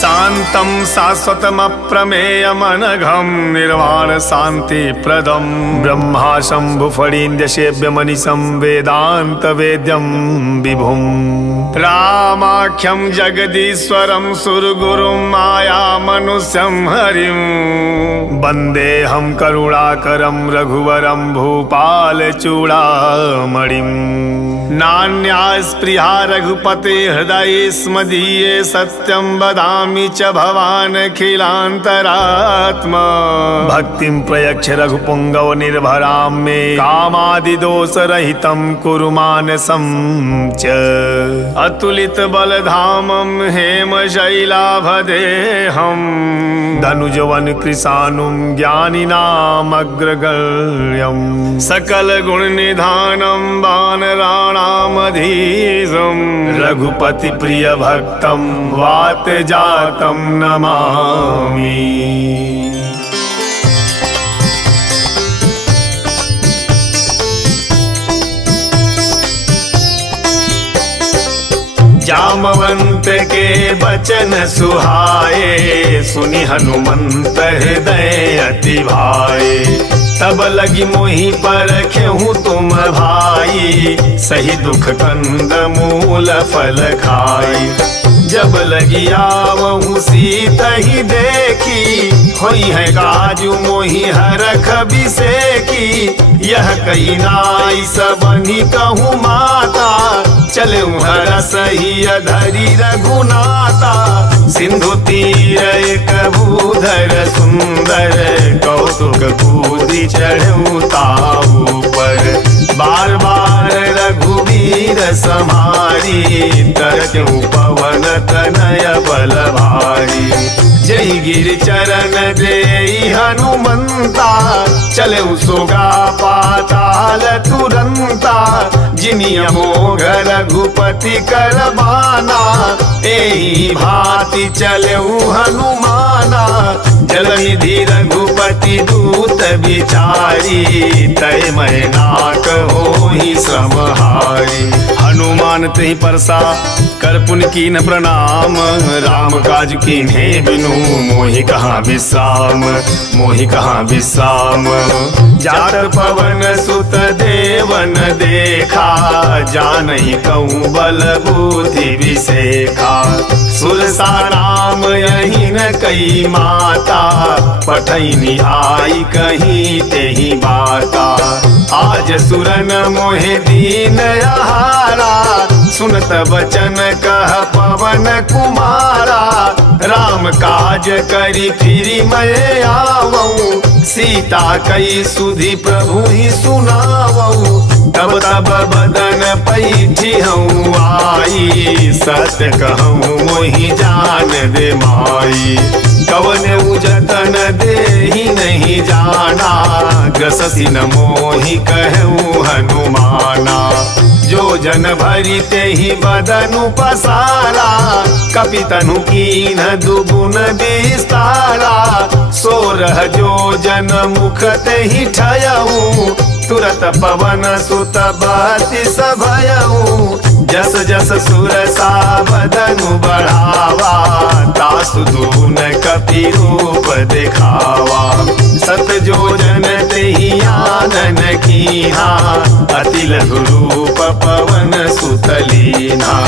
शान्तं शाश्वतमप्रमेयमनघं निर्वाण शान्तिप्रदं ब्रह्मा शम्भुफणीन्द्यसेव्यमनिशं वेदान्तवेद्यं विभुम् रामाख्यं जगदीश्वरं सुरगुरुं मायामनुष्यं हरिं वन्देऽहं करुणाकरं रघुवरं भूपालचूडामणिं नान्या स्पृहा रघुपते हृदये स्मदीये सत्यं वदामि च भवानखिलान्तरात्मा भक्तिं प्रयच्छ रघुपुङ्गव निर्भरां मे कामादिदोषरहितं कुरु मानसं च अतुलित बलधामं हेमशैलाभदेहं धनुजवन कृशानुं ज्ञानिनामग्रगण्यं सकलगुणनिधानं वानराणामधीशं रघुपति प्रिय भक्तं वातजातं नमामि। जामवंत के बचन सुहाए सुनि हनुमंत हृदय अति भाए तब लगी मोहि पर खेहूँ तुम भाई सही दुख कंद मूल फल खाई जब लगी आवहु सीता ही देखी होई है काजू मोहि हरख बिसेकी यह कही नाई सबनी कहूँ माता चले हर सही धरी रघुनाथा सिंधु तीर एक भूधर सुंदर कौतुक कूदी चढ़ऊ ताऊ पर बार बार रघुवीर समारी तरक्यू पवन तनय बल भारी जय गिर चरण दे हनुमंता चले सोगा पाताल तुरंता जिनिया मोघ रघुपति करबाना एही भांति चले हनुमाना जलनिधि रघुपति दूत बिचारी तय मैनाक होहि समहारी हनुमान तेहि परसा कर पुन कीन प्रणाम राम काज कीन्हे बिनु मोहि कहाँ विश्राम मोहि कहाँ विश्राम जात पवन सुत देवन देखा जानहि कहूँ बल बुद्धि विसेखा सुरसा नाम यही न कई माता पठैनी आई कहीं तेहि बाता आज सुरन मोहे दीन आहारा सुनत बचन कह पवन कुमारा राम काज करी फिरी मैं आवऊं सीता कई सुधि प्रभु ही सुनावऊं तब तब बदन पैठी हूँ आई सत्य कहूँ मोहि जान दे माई कवन उजतन दे ही नहीं जाना गससी न मोहि कहूँ हनुमाना जो जन भरी ते ही बदनु पसारा कपितनु कीन दुगुन विस्तारा सोरह जो जन मुख ते ही ठयऊ तुरत पवन सुत बति सभयऊ जस जस सुरसा बदनु बढ़ावा तासु दून कपि रूप दिखावा सत जो जन तेहि आनन कीन्हा अति लघु रूप पवन सुत लीन्हा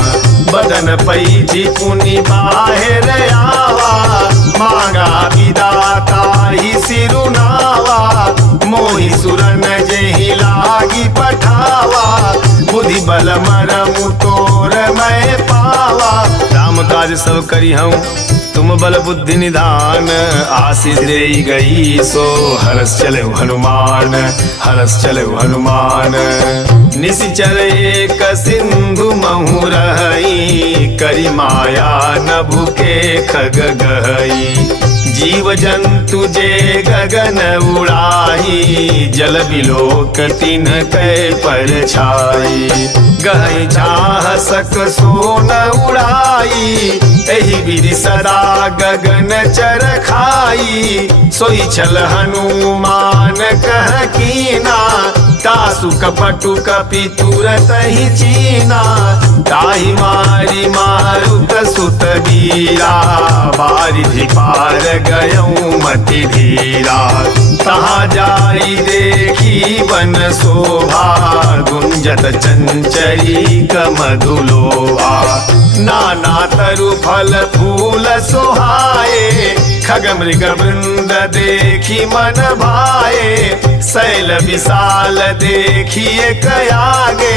बदन पैठी पुनि बाहिर आवा मांगा विदाता ही सिरुनावा मोहि सुरन जेहि लागी पठावा बुद्धि बल मरमु तोर मैं पावा राम काज सब करी हूँ तुम बल बुद्धि निधान आशीष दे गई सो हरस चले हनुमान हरस चले हनुमान निशिचर एक सिंधु महु रही करी माया नभु के खग गहई जीव जंतु जे गगन उड़ाई जल बिलोक तिन कै पर छाई गहई चाह सक सोन उड़ाई एहि विधि सदा गगन चर खाई सोई छल हनुमान कह कीना तासु कपटु कपि तुरत ही चीना ताहि मारी मारुत सुत वीरा बारिधि पार गयऊं मति धीरा। तहाँ जाई देखी वन शोभा गुंजत चंचरी कमधुलोभा। नाना तरु फल फूल सोहाए खग मृग वृंद देखी मन भाए। शैल विशाल देखिए कयागे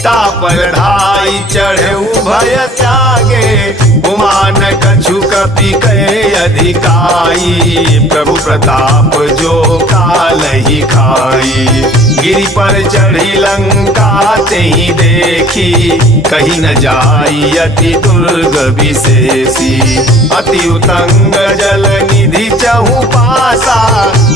तापर ढाई चढ़े भय त्यागे। गुमान कछु कपि कहे अधिकाई प्रभु प्रताप जो काल ही खाई। गिरि पर चढ़ी लंका तेहि देखी कहीं न जाई अति दुर्ग विशेषी। अति उतंग जल निधि चहु पासा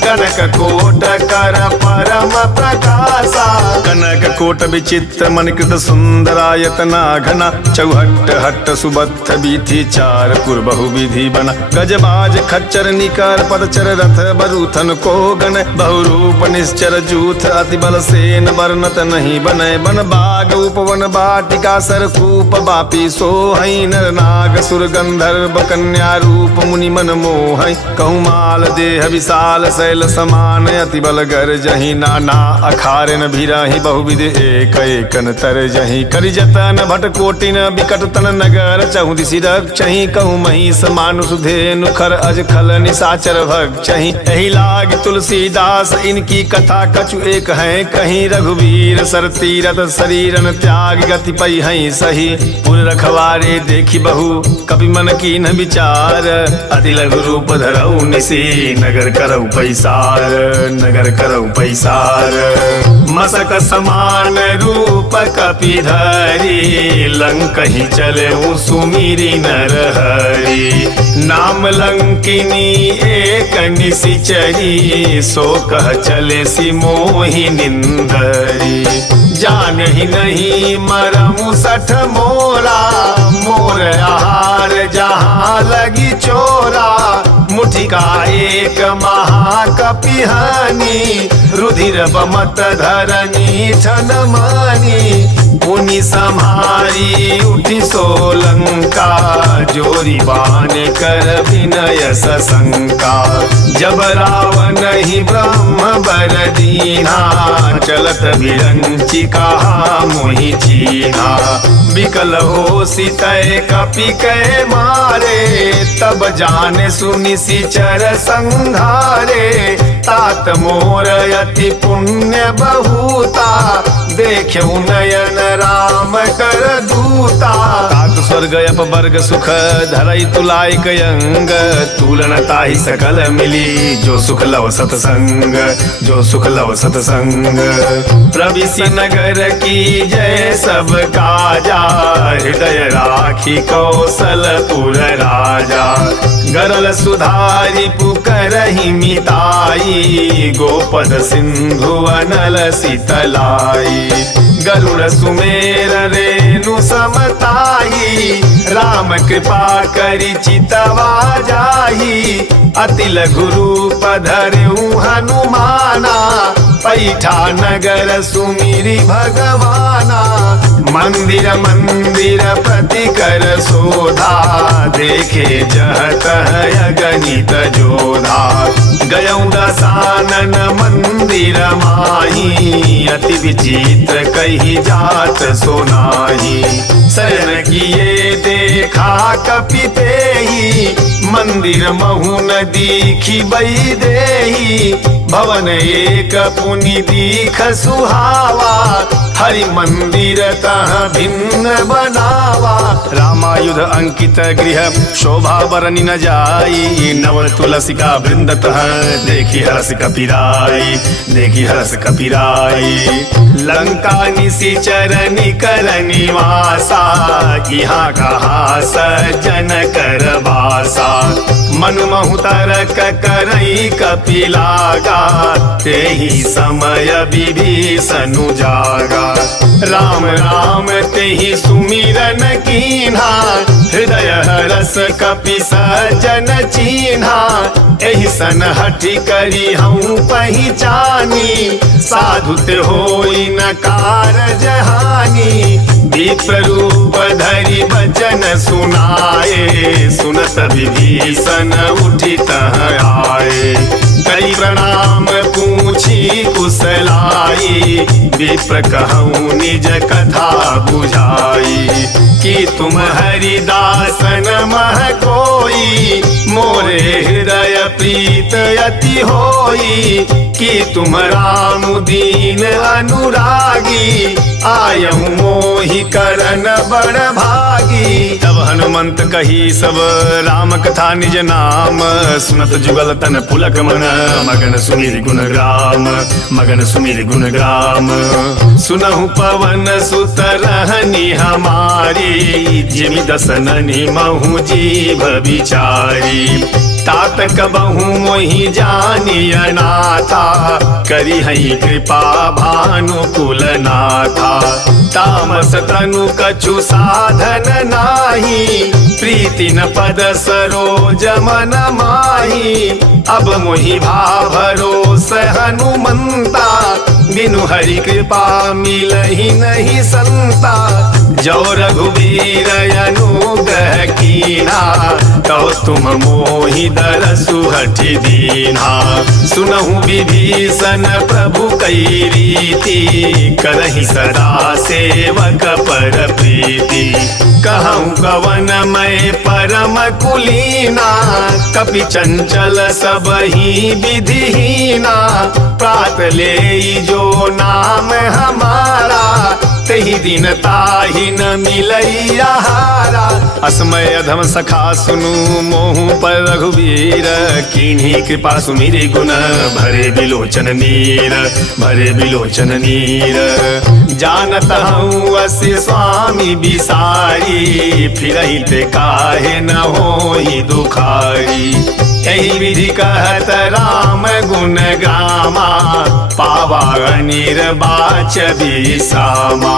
कनक कोट कर परम प्रकाशा। कनक कोट विचित्र मणिकृत सुंदरायतना घना। चौहट्ट हट्ट सुबत्थ बीथि चार पुर बहुविधि बना। गजबाज खच्चर निकर पदचर रथ बरूथन को गण। बहुरूप निश्चर जूथ अति बल सेन वर्णत नहीं बने। बन बाग उपवन बाटिका सरकूप बापी सोहई। नर नाग सुर गंधर्व कन्या रूप मुनि मन मोहई। कहूमाल देह विशाल शैल समान अति बल गर जही। नाना अखारन भिराही बहुविध एक एकन तर जही। करि जतन भट कोटिन बिकट तन नगर चहु दिशि रक्षहि। कहूँ महिष मानुष धेनु खर अज खल निशाचर भक्षहि। एहि लाग तुलसीदास इनकी कथा कछु एक है कहीं। रघुवीर सर तीरथ शरीरन त्याग गति पई हई सही। पुर रखवारे देखी बहु कपि मन कीन विचार। अति लघु रूप धरऊ निसी नगर करऊ पैसार। नगर करऊ पैसार मसक समान रूप कपि धरी। लंक ही चले सुमिरी नर हरि। नाम लंकिनी एक निशिचरी। सो कह चले सि मोहि निंदरी। जान ही नहीं मरमु सठ मोरा। मोर आहार जहाँ लगी चोरा। मुठि का एक महाकपिहानी। रुधिर बमत धरनी ठन मानी। पुनि सम्हारी उठी सोलंका। जोरी बान कर विनय सशंका। जब रावण ही ब्रह्म बर दीना। चलत विरंचि कहा मोहि चीना। विकल हो सितय कपि कै मारे। तब जाने सुनि सिचर संघारे। तात मोर अति पुण्य बहुता। देख्यऊ नयन राम कर दूता। तात स्वर्ग अपवर्ग सुख धरई तुलाई कयंग। तुलन ताहि सकल मिली जो सुख लव सतसंग। जो सुख लव सतसंग प्रविशि नगर की जय सब काजा। हृदय राखी कौशलपुर राजा। गरल सुधारी पुकरहि मिताई। गोपद सिंधु अनल शीतलाई। गरुड़ सुमेर रेणु समताई। राम कृपा करि चितवा जाही। अति लघु रूप धरऊ हनुमाना। पैठा नगर सुमिरि भगवाना। मंदिर मंदिर प्रति कर शोधा। देखे जहत अगणित जोधा। गयऊ दसानन मंदिर माही। अति विचित्र कही जात सोनाही। शरण किए देखा कपि तेहि। मंदिर महु न दीखी बई देही। भवन एक पुनि दीख सुहावा। हरि मंदिर तह भिन्न बनावा। रामायुध अंकित गृह शोभा बरनि न जाई। नव तुलसिका वृंद तह देखी हरस कपिराई। देखी हरस कपिराई। लंका निशिचर निकर निवासा। यहाँ कहा सज्जन कर बासा। मनु महु तरक करई कपि लागा। तेहि समय विभीषण जागा। राम राम तेहि सुमिरन कीन्हा। हृदय हरस कपि सज्जन चीन्हा। एहि सन हठि करी हूँ पहचानी। साधु ते होई न कारज हानि। विप्र रूप धरि वचन सुनाए, सुनत विभीषण उठि तह आए। कई प्रणाम पूछी कुशलाई, विप्र कहूँ निज कथा बुझाई। कि तुम हरिदासन मह कोई, मोरे हृदय प्रीत अति होई। कि तुम राम दीन अनुरागी, आयहु मोहि करन बड़ भागी। तब हनुमंत कही सब राम कथा निज नाम, सुनत जुगल तन पुलक मन, मगन सुमिर गुण ग्राम, मगन सुमिर गुण ग्राम। सुनहु पवन सुत रहनी हमारी, जिमि दसननि महु जीव विचारी। तात कबहु मोहि जानिय नाथा, करी हई कृपा भानुकुल नाथा। तामस तनु कछु साधन नाही, प्रीति न पद सरोज मन माही। अब मोहि भाव भरोस हनुमंता, बिनु हरि कृपा मिलहि नहीं संता। जो रघुवीर अनुग्रह कीना, तो तुम मोहि दरसु हठि दीना। सुनहु विभीषण प्रभु कई रीति, करहि सदा सेवक पर प्रीति। कहूँ कवन मैं परम कुलीना, कपि चंचल सबहि विधिहीना। प्रात ले जो नाम हमारा, तही दिन ताहि न मिलई आहारा। असमय अधम सखा सुनु मोहु पर रघुवीर, कीन्ही कृपा सुमिरि गुण भरे बिलोचन नीर, भरे बिलोचन नीर। जानत हूँ अस्य स्वामी बिसारी, फिरहि ते काहे न होई दुखारी। यही विधि कहत राम गुण गामा, पावा निर्वाच विसामा।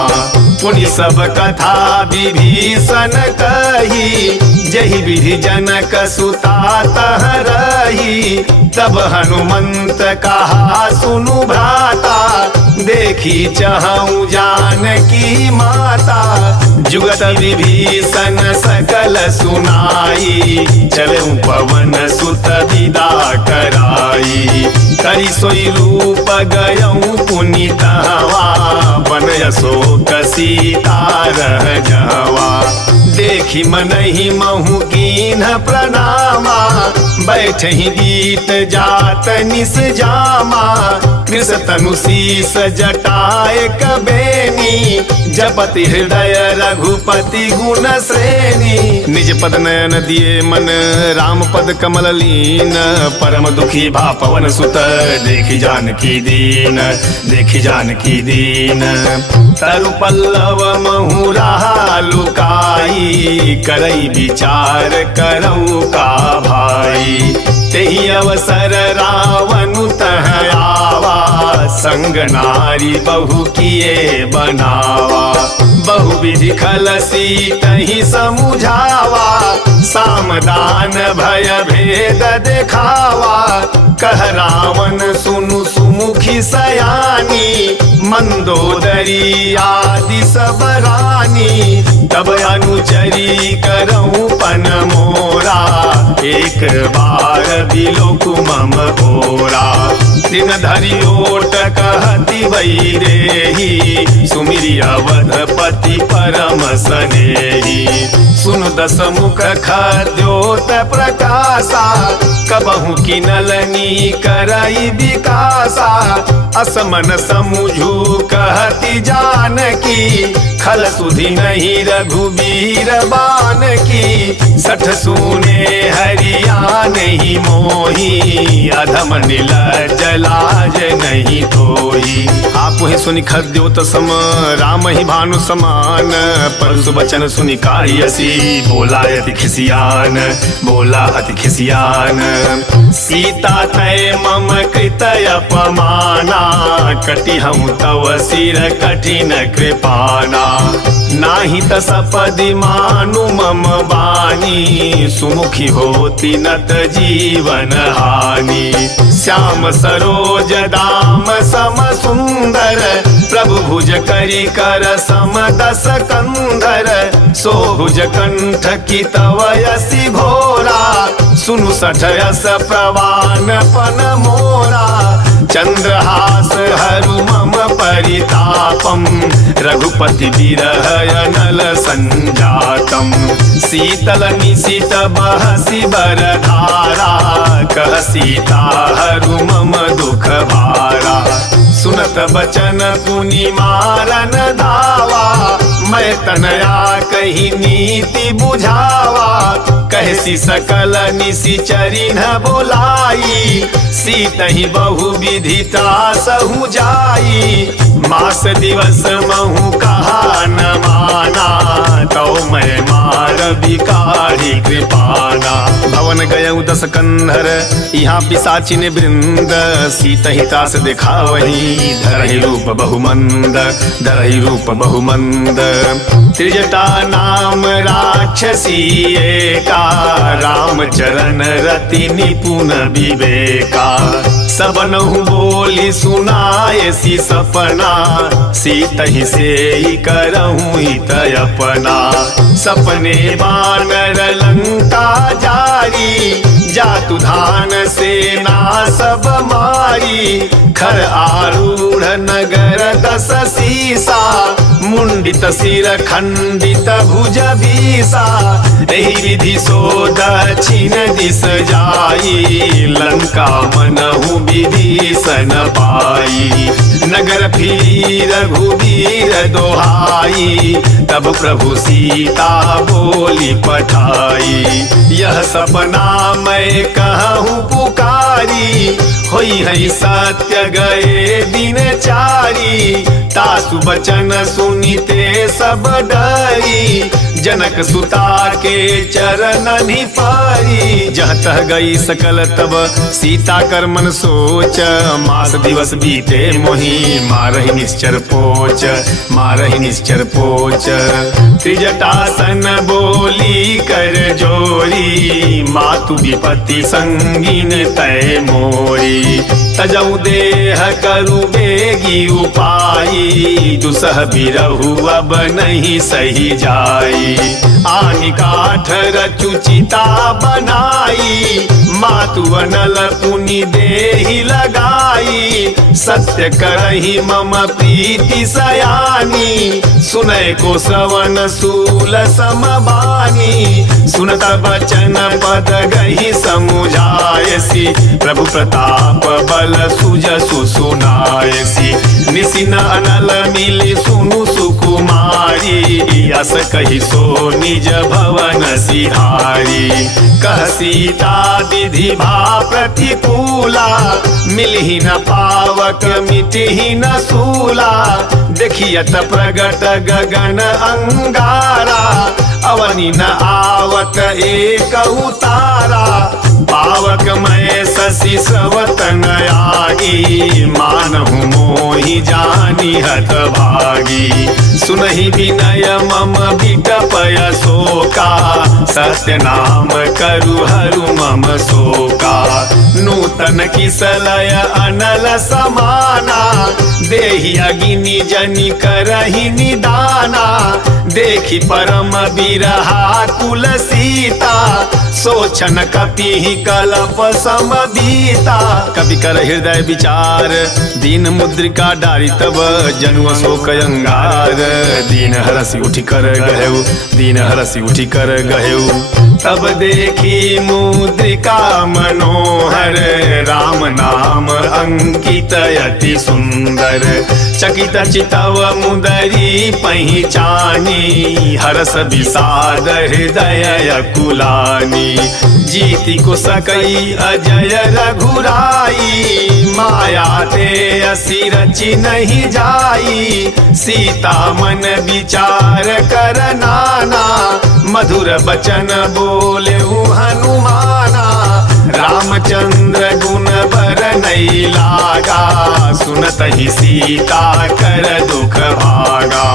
पुनि सब कथा विभीषण कही, जही विधि जनक सुता तह रही। तब हनुमंत कहा सुनु भ्राता, देखी चहु जानकी माता। जुगत विभीषण सकल सुनाई, चलऊ पवन सुत विदा कराई। करी सोई रूप गयऊ पुनीतवा, बन अशोक सीता रह जावा। देखी मनहि महु कीन्ह प्रणामा, बैठहि गीत जात निस जामा। कृष तनु शीस जटाए कबेनी, जपति हृदय रघुपति गुण श्रेणी। निज पद नयन दिए मन, राम पद कमल लीन। परम दुखी भा पवन सुत, देखी जानकी दीन, देखी जानकी दीन। तरु पल्लव महु रहा लुकाई, करई विचार करऊ का भाई। तेहि अवसर रावण तह आवा, संग नारी बहु किए बनावा। बहु विधि खल सीतहि समुझावा, सामदान भय भेद देखावा। कह रावण सुनु सुमुखी सयानी, मंदोदरी आदि सब रानी। तब अनुचरी करऊँ पन मोरा, एक बार बिलोकु मम ओरा। दिन धरि ओट कहती वैदेही, सुमिरि अवधपति परम सनेही। सुन दस मुख खद्योत प्रकाशा, कबहु किनलनी करई विकासा। असमन समुझू कहती जानकी, खल सुधि नहीं रघुबीर बान की। सठ सूने हरिया नहीं मोही, अधम नीलज लाज नहीं तोई। आप ही सुनि खद्योत सम, राम ही भानु समान। परसु बचन सुनि कायसी, बोला अति खिसियान, बोला अति खिसियान। सीता तय मम कृत अपमाना, कटि हम तव सिर कठिन कृपाना। नाही त सपदि मानु मम बानी, सुमुखी होती नत जीवन हानि। श्याम सरोज दाम सम सुंदर, प्रभु भुज करी कर सम दस कंधर। सोभुज कंठ की तवयसी घोरा, सुनु सठयस प्रवान पन मोरा। चंद्रहास हरु मम परितापम, रघुपति विरह अनल संजातम। शीतल निशित बहसी बरधारा, कह सीता हरु मम दुख भारा। सुनत बचन पुनि मारन धावा, मैं तनया कही नीति बुझावा। कहसी सकल निशिचरी न बोलाई, सीतहि बहु विधिता सहु जाई। मास दिवस महु कहा न माना, तो मैं मार बिकारी कृपाना। भवन गयउ दस कंधर, यहाँ पिशाचिन वृंद। सीतहिता से देखा वही, धरहि रूप बहुमंद, धरहि रूप बहुमंद। त्रिजटा नाम राक्षसी एका, राम चरण रति निपुण विवेका। सबनहु बोली सुनाए सी सपना, सीतहि से करहूँ हित अपना। सपने बानर लंका जारी, जातु धान सेना सब मारी। खर आरूढ़ नगर दस सीसा, मुंडित सिर खंडित भुज बीसा। एहि विधि सो दक्षिण दिस जाई, लंका मनहु विभीषण पाई। नगर फिरी रघुवीर दोहाई, तब प्रभु सीता बोली पठाई। यह सपना मैं कहूँ पुकारी, होई है सत्य गए दिन चारी। तासु बचन सुनिते सब डरी, जनक सुता के चरण पारी। जह तह गई सकल तब सीता कर मन सोच, मास दिवस बीते मोहि मारहि निश्चर पोच, मारहि निश्चर पोच। त्रिजटासन बोली कर जोरी, मातु विपत्ति संगीन तय मोरी। तजऊ देह करु बेगी उपाई, दुसह बिरहु अब नहीं सही जाई। आनि काठ रचुचिता बनाई, मातु अनल पुनि देहि लगाई। सत्य करहि मम प्रीति सयानी, सुनय को श्रवण सूल समबानी। सुनत बचन पद गहि समुझायसी, प्रभु प्रताप बल सुजसु सुनायसी। निसिन अनल मिली सुनु सुकुमारी, यस कहि सो निज भवन सिहारी। कह सीता विधि भा प्रतिकूला, मिलहि न पावक मिटहि न सूला। देखियत प्रगट गगन अंगारा, अवनि न आवत एक उतारा। पावक मैं शशि सवतन आगी, मानहु मोहि जानी हत भागी। सुनहि विनय मम बिटपय शोका, सत्य नाम करु हरु मम शोका। नूतन किसलय अनल समाना, देहि अगिनि जनि करहि निदाना। देखि परम बिरहा कुल सीता, सोचन कपि कलप समबीता। कवि कर हृदय विचार, दीन मुद्रिका डारी तब जनुअ शोक अंगार। दीन हरसि उठि कर गहेउ, दीन हरसि उठि कर गहेउ। तब देखी मुद्रिका मनोहर, राम नाम अंकित अति सुंदर। चकित चितव मुदरी पहिचानी, हरस विषाद हृदय अकुलानी। जीति को सकई अजय रघुराई, माया ते असी रचि नहीं जाई। सीता मन विचार कर नाना, मधुर बचन बोले हनुमाना। रामचंद्र गुण बर नहीं लागा, सुनत ही सीता कर दुख भागा।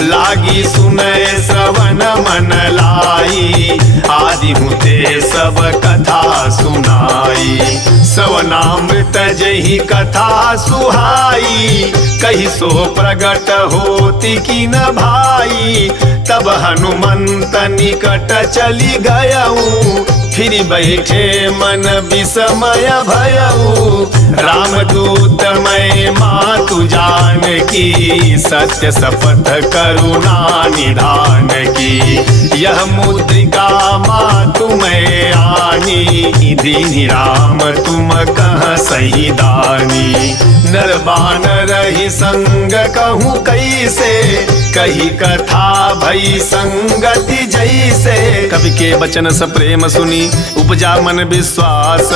लागी सुनय श्रवण मन लाई, आदि हुते सब कथा सुनाई। श्रवणामृत जहि कथा सुहाई, कही सो प्रगट होती की न भाई। तब हनुमंत निकट चली गयऊ, फिर बैठे मन विस्मय भयऊ। रामदूत मैं मातु जान की, सत्य शपथ करुणा निधान की। यह मुद्रिका मातु मैं आनी, दीनि राम तुम कह सही दानी। नर बानर ही संग कहूँ कैसे, कही कथा भई संगति जैसे। कवि के वचन स प्रेम सुनी, उपजा मन विश्वास।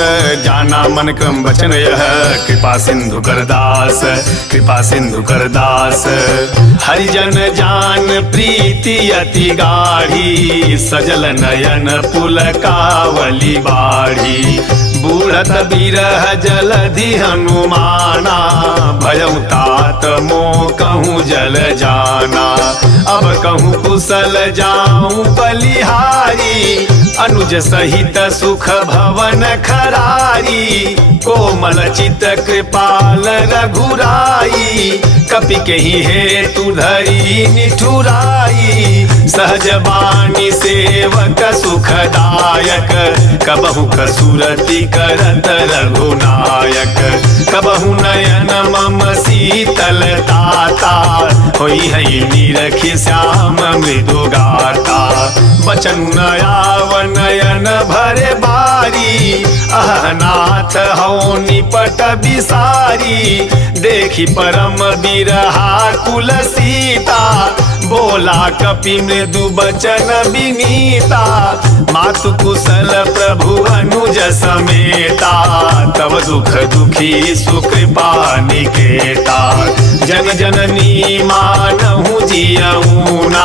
जाना मन क्रम वचन यह, कृपा सिंधु करदास, कृपा सिंधु करदास। हरिजन जान प्रीति अति गाढ़ी, सजल नयन पुलकावली बाढ़ी। बूढ़त बिरह जलधि हनुमाना, भयउ तात मोह कहूँ जल जाना। अब कहूँ कुशल जाऊं बलिहारी, अनुज सहित सुख भवन खरारी। कोमल चित कृपाल रघुराई, कपि केहि हेतु धरी निठुराई। सहज बानी सेवक सुखदायक, कबहु कसुरति करत रघुनायक। कबहु नयन मम शीतल ताता, होई है निरखि श्याम मृदु गाता। बचन नयाव नयन भरे बारी, अहनाथ हौ निपट बिसारी। देखी परम बिरहा कुल सीता, बोला कपि मृदु बचन विनीता। मातु कुशल प्रभु अनुज समेता, तब दुख दुखी सुकृपा निकेता। जन जननी मानहु जियऊना,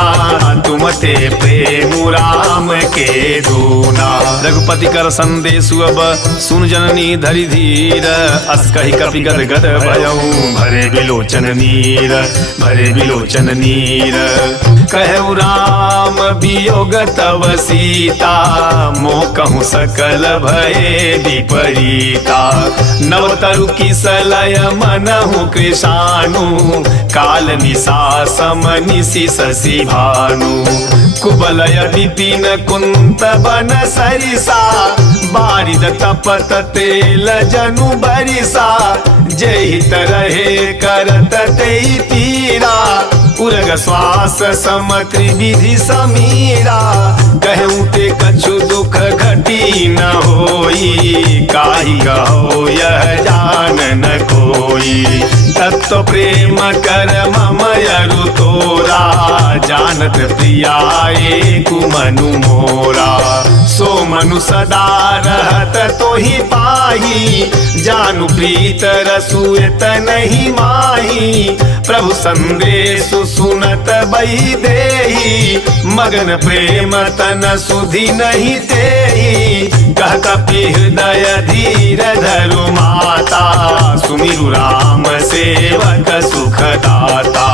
तुम ते प्रेम राम के दूना। रघुपति कर संदेशु अब सुन जननी धरि धीर, अस कहि कपि गद गद भयऊ भरे बिलोचन नीर, भरे बिलोचन नीर। कहु राम वियोग तव सीता, मोह कहूँ सकल भये विपरीता। नवतरु किसलय मनहु कृशानु, काल निशा सम निशि शशि भानु। कुबलय विपिन कुंत बन सरिसा, बारिद तपत तेल जनु बरिसा। जहित रहे करत तेई पीरा, उरग श्वास सम त्रिविधि समीरा। कहूँ ते कछु दुख घटी न होई, काहि कहो यह जान न कोई। तत्व प्रेम कर मम यरु तोरा, जानत प्रियाए कुमनु मोरा। सो मनु सदा रहत तोहि पाही, जानु प्रीत रसुएत नहीं माही। प्रभु संदेश सुनत बही देही, मगन प्रेम तन सुधि नहीं तेही। कह कपि हृदय धीर धरु माता, सुमिरु राम सेवक सुखदाता।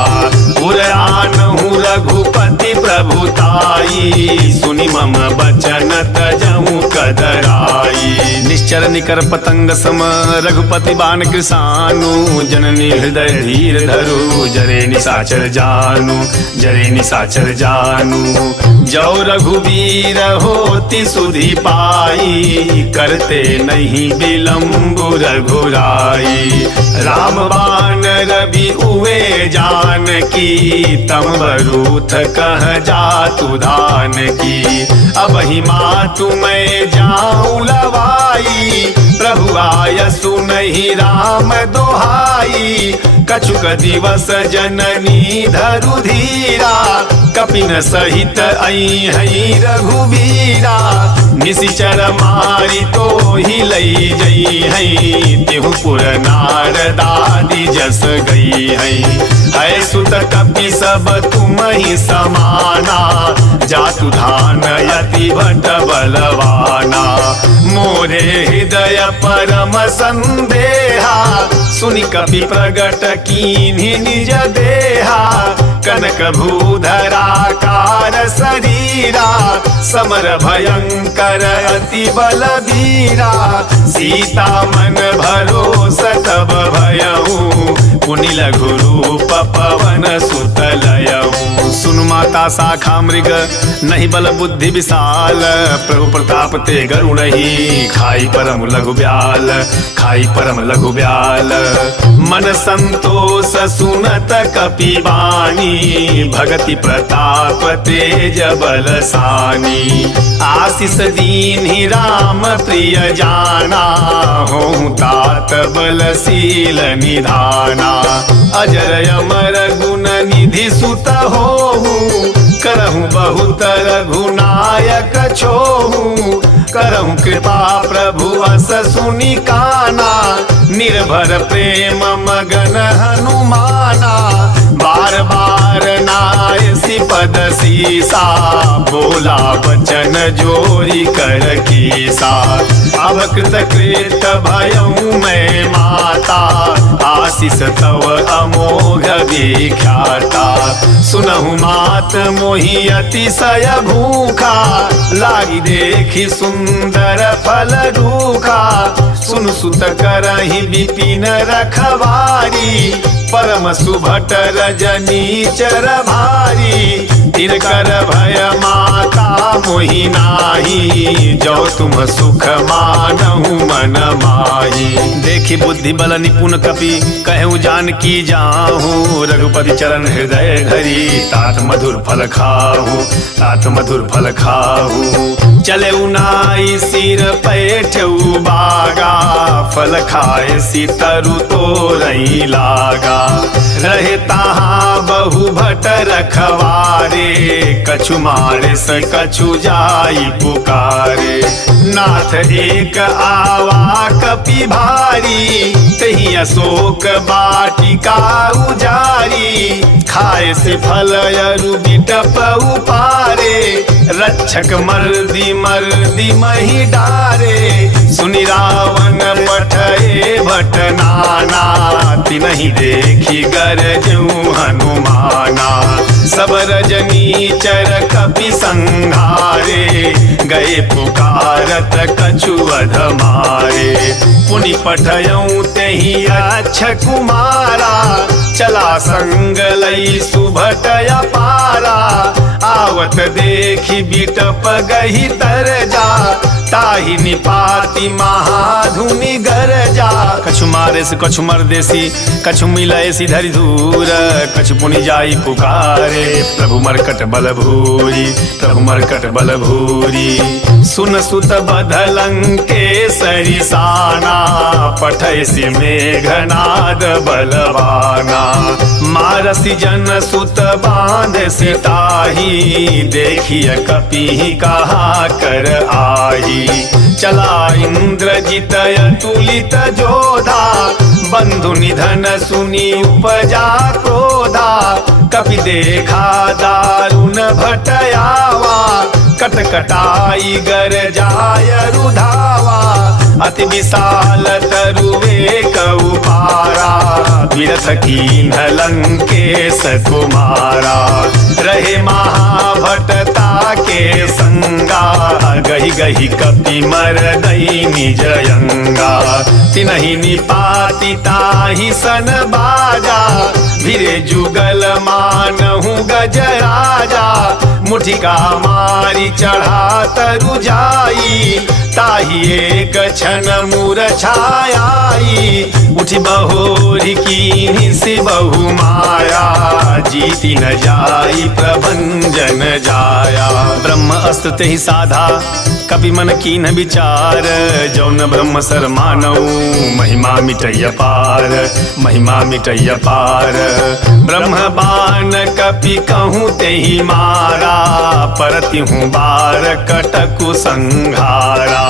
पुराणहु रघुपति प्रभुताई, सुनि मम बचन तजहु कदराई। निश्चर निकर पतंग सम रघुपति बाण कृसानु, जननी हृदय धीर धरु जरे निशाचर जानु, जरे निशाचर जानु। जो रघुवीर होती सुधि पाई, करते नहीं विलम्बु रघुराई। राम बाण रवि उए जानकी, तम बरूथ कह जातु धान की। अब ही मातु मैं जाऊं लवाई, प्रभु आय सुनहि राम दोहाई। कछुक दिवस जननी धरु धीरा, कपिन सहित आई हई रघुबीरा। निशिचर मारी तो ही लई जई हई, तिहु पुर नारदादि जस गई हई। है सुत कपि सब तुम ही समाना, जातु धान यति भट बलवाना। मोरे हृदय परम संदेहा, सुनि कपि प्रगट कीन्हि निज देहा। कनक भूधराकार शरीरा समर भयंकर अति बलबीरा सीता मन भरोस तब भयऊ पुनि लघु रूप पवन सुत लयऊ। सुन माता शाखा मृग नहीं बल बुद्धि विशाल प्रभु प्रताप ते गरुण ही खाई परम लघु ब्याल खाई परम लघु ब्याल। मन संतोष सुनत कपि वाणी भगति प्रताप तेज बलसानी। आशीष दीन्हि राम प्रिय जाना हों तात बलशील निधाना। अजर अमर गुण निधि सुत होहु करहु बहुत रघुनायक छोहु। करहु कृपा प्रभु अस सुनि काना निर्भर प्रेम मगन हनुमाना। बार बार नायसी पद सीसा बोला वचन जोरी कर कीसा। अब कृत कृत भयऊ मैं माता आशीष तव अमोघ विख्याता। सुनहु मात मोहि अतिशय भूखा लागी देखी सुंदर फल रूखा। सुन सुत करहि विपिन रखवारी परम सुभट रजनी चर भारी। तिनकर भय माता मोहि नाही जो तुम सुख मानहु मन माही। देखी बुद्धि बल निपुण कपि कहूँ जानकी जाहूँ रघुपति चरण हृदय धरी तात मधुर फल खाहू तात मधुर फल खाहू। चले उनाई सिर पैठऊ बागा फल खाए सी तरु तोरई लागा। रहे ताहा बहु भट रखवारे कछु मारे स कछु जाई पुकारे। नाथ एक आवा कपि भारी तही अशोक बाटिका उजारी। खाए से फल अरु बिटप उपारे रक्षक मर्दी मर्दी मही डारे। सुनि रावण पठए भट नाना तिनहि देखी गरजऊ हनुमाना। सब रजनी चर कपि संघारे गए पुकारत कछु वध मारे। पुनि पठयऊ तेहि अच्छ कुमारा चला संग लई सुभट अपारा। आवत देखी बिटप गही तर जा ताहि निपाति महाधुनि गरजा। कछु मारे से कछु मरदेसी कछु मिलए सी धरि धूर कछु पुनि जाई पुकारे प्रभु मरकट बल भूरी प्रभु मरकट बल भूरी। सुन सुत बधलंके सरिसाना पठय से मेघनाद बलवाना। मारसी जन सुत बांध से ताही देखिय कपि कहा कर आई। चला इंद्रजित अतुलित जोधा बंधु निधन सुनी उपजा क्रोधा। कपि देखा दारुण भटयावा कटकटाई गर जाय रुधावा। अति विशाल तरुवे कउपारा विरथ कीन्ह लंकेश कुमारा। रहे महाभटता के संगा गही गही कपि मर दई निजयंगा। तिनहि निपाति ताहि सन बाजा भिरे जुगल मानहु गजराजा। मुठिका मारी चढ़ा तरु जाई ताहि एक क्षण मूर्छाई। उठि बहोरी कीन्हि से बहु माया जीति न जाई प्रभंजन जाया। ब्रह्म अस्त्र तेहि साधा कपि मन कीन्ह विचार जौन ब्रह्म सर मानऊ महिमा मिटय पार महिमा मिटय पार। ब्रह्म बाण कपि कहूँ तेहि मारा परति हूँ बार कटकु संघारा।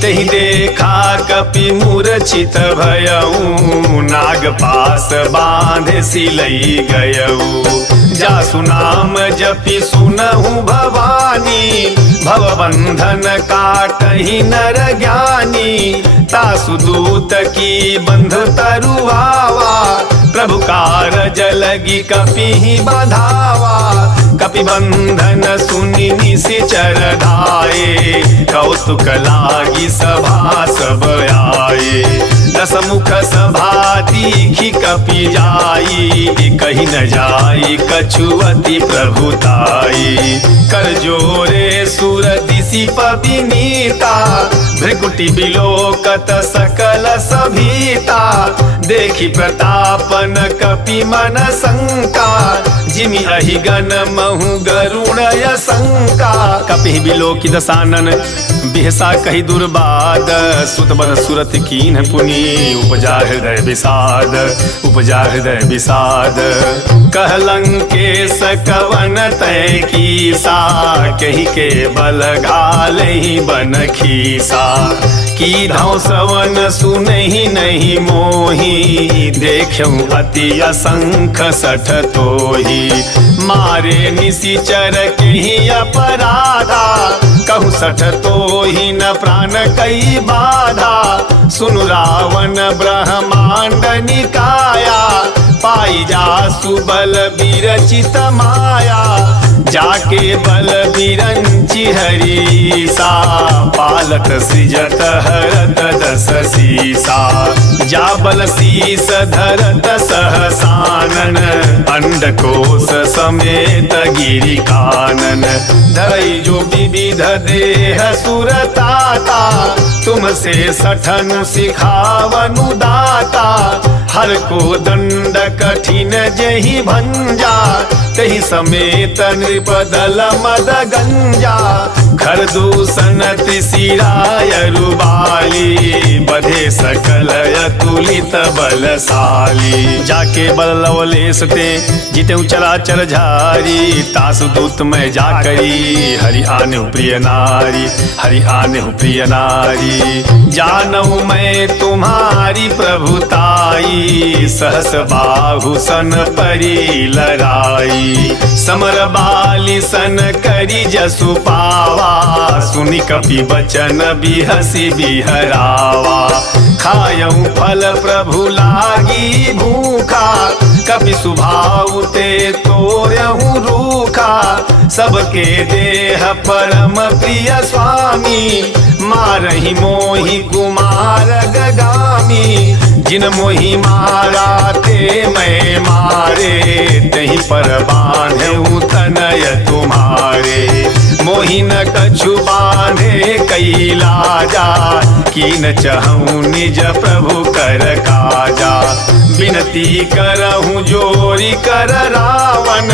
तेहि देखा कपि मूर्छित भयऊ नाग पास बांध सिलई गयऊ। जासु नाम जपि सुनहु भवानी, भवबंधन काटहि नर ज्ञानी। तासु दूत की बंध तरुआवा, प्रभु कारज लगी कपिहि बधावा। कपि बंधन सुनि निशिचर धाये, कौतुक लागी सभा सब आए। दसमुख सभा दीखि कपि जाई, कहीं न जाई कछुअति प्रभुताई। कर जोरे सुर दिशि पविनीता, भृकुटि बिलोकत सकल सभीता। देखि प्रतापन कपि मन शंका, जिमि अहि गण महु गरुणय शंका। कपि बिलोकि दसानन बिहसा कहि दुर्बाद, सुत बन सुरत कीन्ह पुनि उपजा हृदय विषाद, उपजा हृदय विषाद। कहलंकेश कवन तय कीसा, कहि के बल घालहि बन खीसा। की धौ सवन सुनहि नहीं मोही, देखऊं अति असंख सठ तोही। मारे निशिचर केहि अपराधा, कहूँ सठ तोही न प्राण कई बाधा। सुनु रावण ब्रह्मांड निकाया, पाई जासु बल विरचित माया। जाके बल विरंचि हरीसा, पालत सृजत हरत दस सीसा। जा बल शीस धरत सहसानन, अंडकोश समेत गिरि कानन। धरई जो विविध देह सुरताता, तुमसे सठनु सिखावनु दाता। हर को दंड कठिन जहि भंजा, तहि समेत नृपदल मद गंजा। खर दूषण त्रिशिराय रुबाली, बधे सकल अतुलित बलशाली। जाके बल लवलेश ते जितेउ चराचर झारी, तासु दूत में जाकरी हरि आनेहु प्रिय नारी, हरि आनेहु प्रिय नारी। जानहु मैं तुम्हारी प्रभुताई, सहस बाहु सन परी लड़ाई। समर बाली सन करी जसु पावा, सुनि कपि बचन बिहसी बिहरावा। खायऊ फल प्रभु लागी भूखा, कपि सुभाउ ते तोरहु रूखा। सबके देह परम प्रिय स्वामी, मारहि मोहि कुमार गगामी। जिन मोहि मारा ते मैं मारे, तहि पर बांधेउ तनय तुम्हारे। मोहि न कछु बांधे कैलाजा, कीन चहऊँ निज प्रभु कर काजा। विनती करहूँ जोरी कर रावण,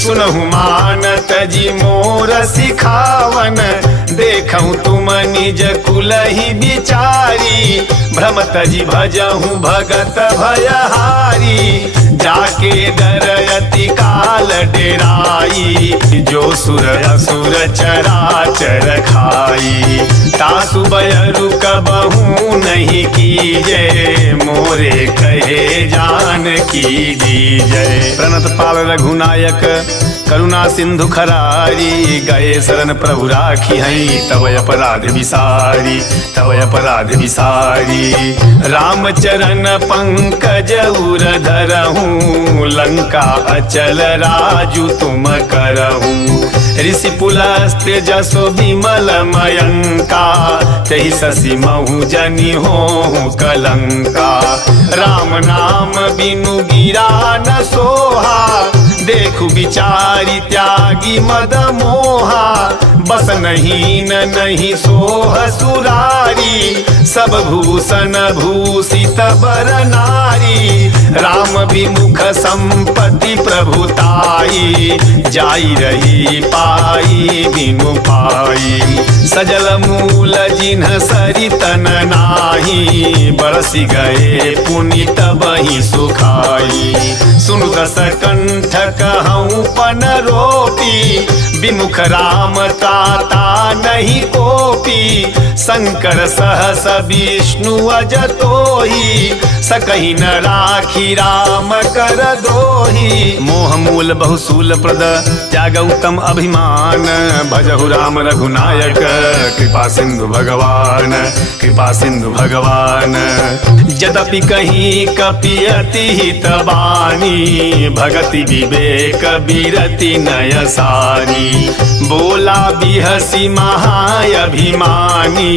सुनहु मानत जी मोर सिखावन। देखऊँ तुम निज कुलहि बिचारी, भ्रमत जी भजहूँ भगत भयहारी। जाके डरयति काल डेराई, जो सुर असुर चराचर खाई। तासु बयरु कबहू नहीं कीजे, मोरे कहे जान की दीजय। प्रणत पाल रघुनायक करुणा सिंधु खरारी, गए शरण प्रभु राखी हई, तब अपराध विसारी, तब अपराध विसारी। रामचरण पंकज उर धरहूँ, लंका अचल राजु तुम करहूँ। ऋषि पुलस्त्य जसो विमल मयंका, तहि शशि महु जनि होहु कलंका। राम नाम बिनु गिरा न सोहा, देखु विचारी त्यागी मद मोहा। बस नहीं न नहीं सोह सुरारी, सब भूषण भूषित बर नारी। राम विमुख संपत्ति प्रभुताई, जाई रही पाई बिनु पाई। सजल मूल जिन्ह सरितन नाही, बरसी गए पुनित बही सुखाई। सुनु दस कंठ कहूँ पन रोपी, विमुख राम ताता नहीं कोपी। शंकर सहस विष्णु अज तोही, सकहि न राखी राम कर दोही। मोह मूल बहुसूल प्रद त्याग उत्तम अभिमान, भजहु राम रघुनायक कृपा सिंधु भगवान, कृपा सिंधु भगवान। यद्यपि कहीं कपि अति हित बानी, भगति विवेक बिरति नय सारी। बोला बिहसी महाअभिमानी,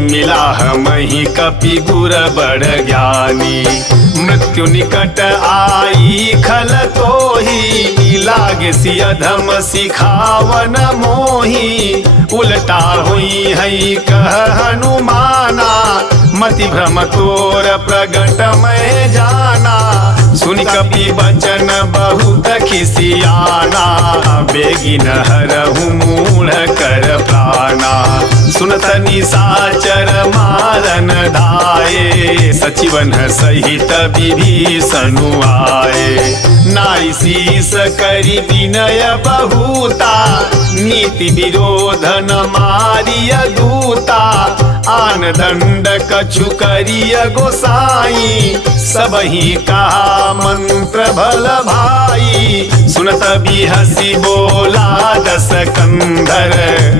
मिला हमहि कपि गुर बड़ ज्ञानी। मृत्यु निकट आई खल तोही, लागे सिय अधम सिखावन मोही। उल्टा हुई है कह हनुमाना, मति भ्रम तोर प्रगट मैं जाना। सुनि कपि बचन बहुत खिसियाना, बेगिन हरहु मूढ़ कर प्राणा। सुनत निशाचर मारन धाये, सचिवन सहित विभीषणु आए। नाई शीस करि विनय बहुता, नीति विरोधन मारिय दूता। आन दंड कछु करिय गोसाई, सबहि कहा मंत्र भल भाई। सुनत बिहसी बोला दस कंधर,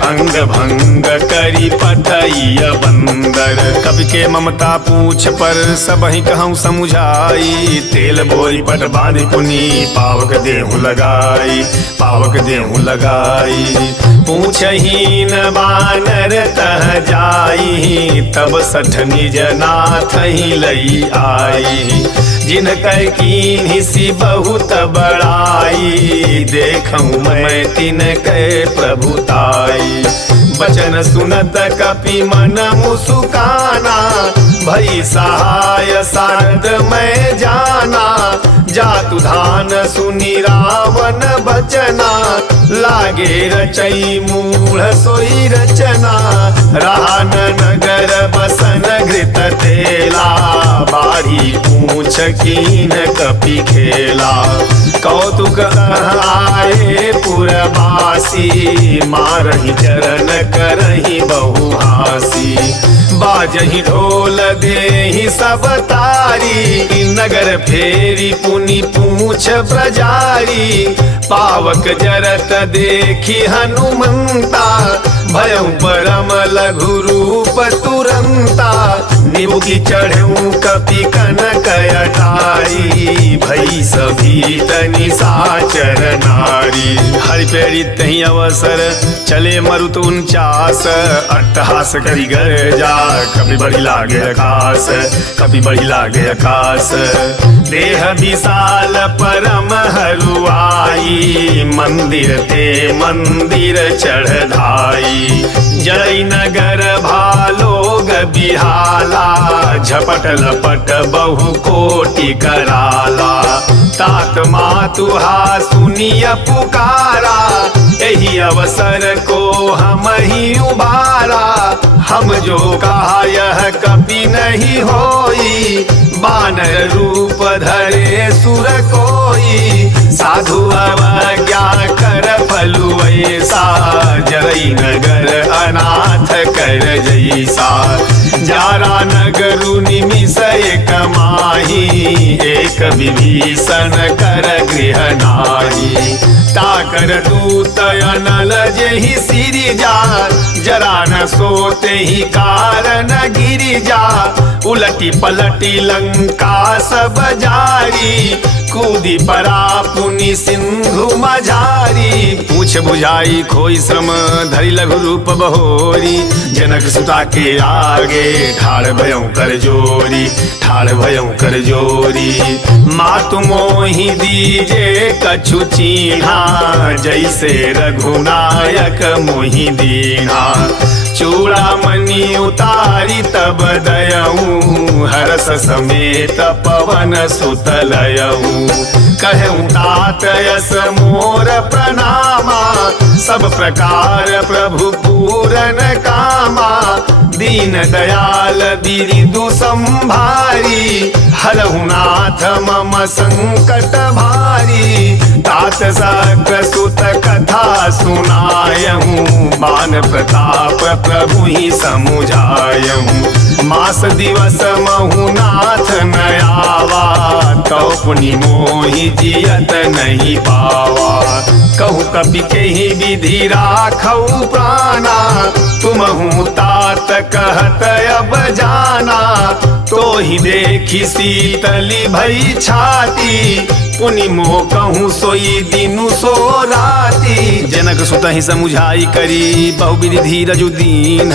अंग भंग करी पठइय बंदर। कवि के ममता पूछ पर सबहि कहूँ समुझाई, तेल बोई पट बांधि पुनि पावक देहु लगाई, पावक देहु लगाई। पूछहीन बानर तह जाई, तब सठ निज नाथ ही लई आई। जिनकर कीन्हि बहुत बड़ाई, देखूं मैं तिनके प्रभुताई। वचन सुनत कपि मन मुसुकाना, भई सहाय सारद मैं जाना। जातु धान सुनि रावण बचना, लागे रचई मूढ़ सोई रचना। रान नगर बसन घृत तेला, बाढ़ी पूछ कीन कपि खेला। कौतुक आए पुरवासी, मारहि चरण करहि बहु हासी। बाजहि ढोल देहि सब तारी, नगर फेरी पुनि पूछ ब्रजारी। पावक जरत देखी हनुमंता, भयउ परम लघु रूप तुरंता। निबुकी चढ़ऊ कपि कनक अटारी, भई सभीत निशाचर नारी। हरि प्रेरित ही अवसर चले मरुत 49, अट्टहास करि गर्जा कपि बढ़ि लागे आकाश, कपि बढ़ि लागे आकाश। देह विशाल परम हरुआई, मंदिर ते मंदिर चढ़ धाई। जय नगर भालोग बिहाला, झपट लपट बहु कोटि कराला। तात मातुहा सुनिय पुकारा, यही अवसर को हम ही उबारा। हम जो कहा यह कभी नहीं होई, बानर रूप धरे सुर कोई। साधु अवज्ञा कर फलु ऐसा, जरई नगर अनाथ कर जैसा। जारा नगरु निमिष एक माही, एक विभीषण कर गृह नाही। ताकर दूत अनल जेहि सिरि जा, जरा न सोते ही कारण गिरि जा। उलटी पलटी लंका सब जारी, कूदी परा पुनि सिंधु मझारी। पूछ बुझाई खोई श्रम धरि लघु रूप बहोरी, जनक सुता के आगे ठाड़ भयउ कर जोरी, ठाड़ भयउ कर जोरी। मातु मोहि दीजे कछु चीन्हा, जैसे रघुनायक मोहि दीन्हा। चूड़ामणि उतारी तब दयऊ, हरस समेत पवन सुत लयऊ। कहूँ तात यस मोर प्रणामा, सब प्रकार प्रभु पूरन कामा। दीन दयाल बिरिदु संभारी, हरहु नाथ मम संकट भारी। तात सक्र सुत कथा सुनायहूँ, बान प्रताप प्रभु ही समुझायहूँ। मास दिवस महु नाथ न आवा, तो पुनि मोहि जियत नहीं पावा। कहूँ कपि केहि विधि राखऊ प्राणा, तुमहु तात कहत अब जाना। तो ही देखी शीतली भई छाती, पुनि मोह कहूँ सोई दिनु सो राती। जनक सुत ही समुझाई करी, बहुविधि धीरज दीन।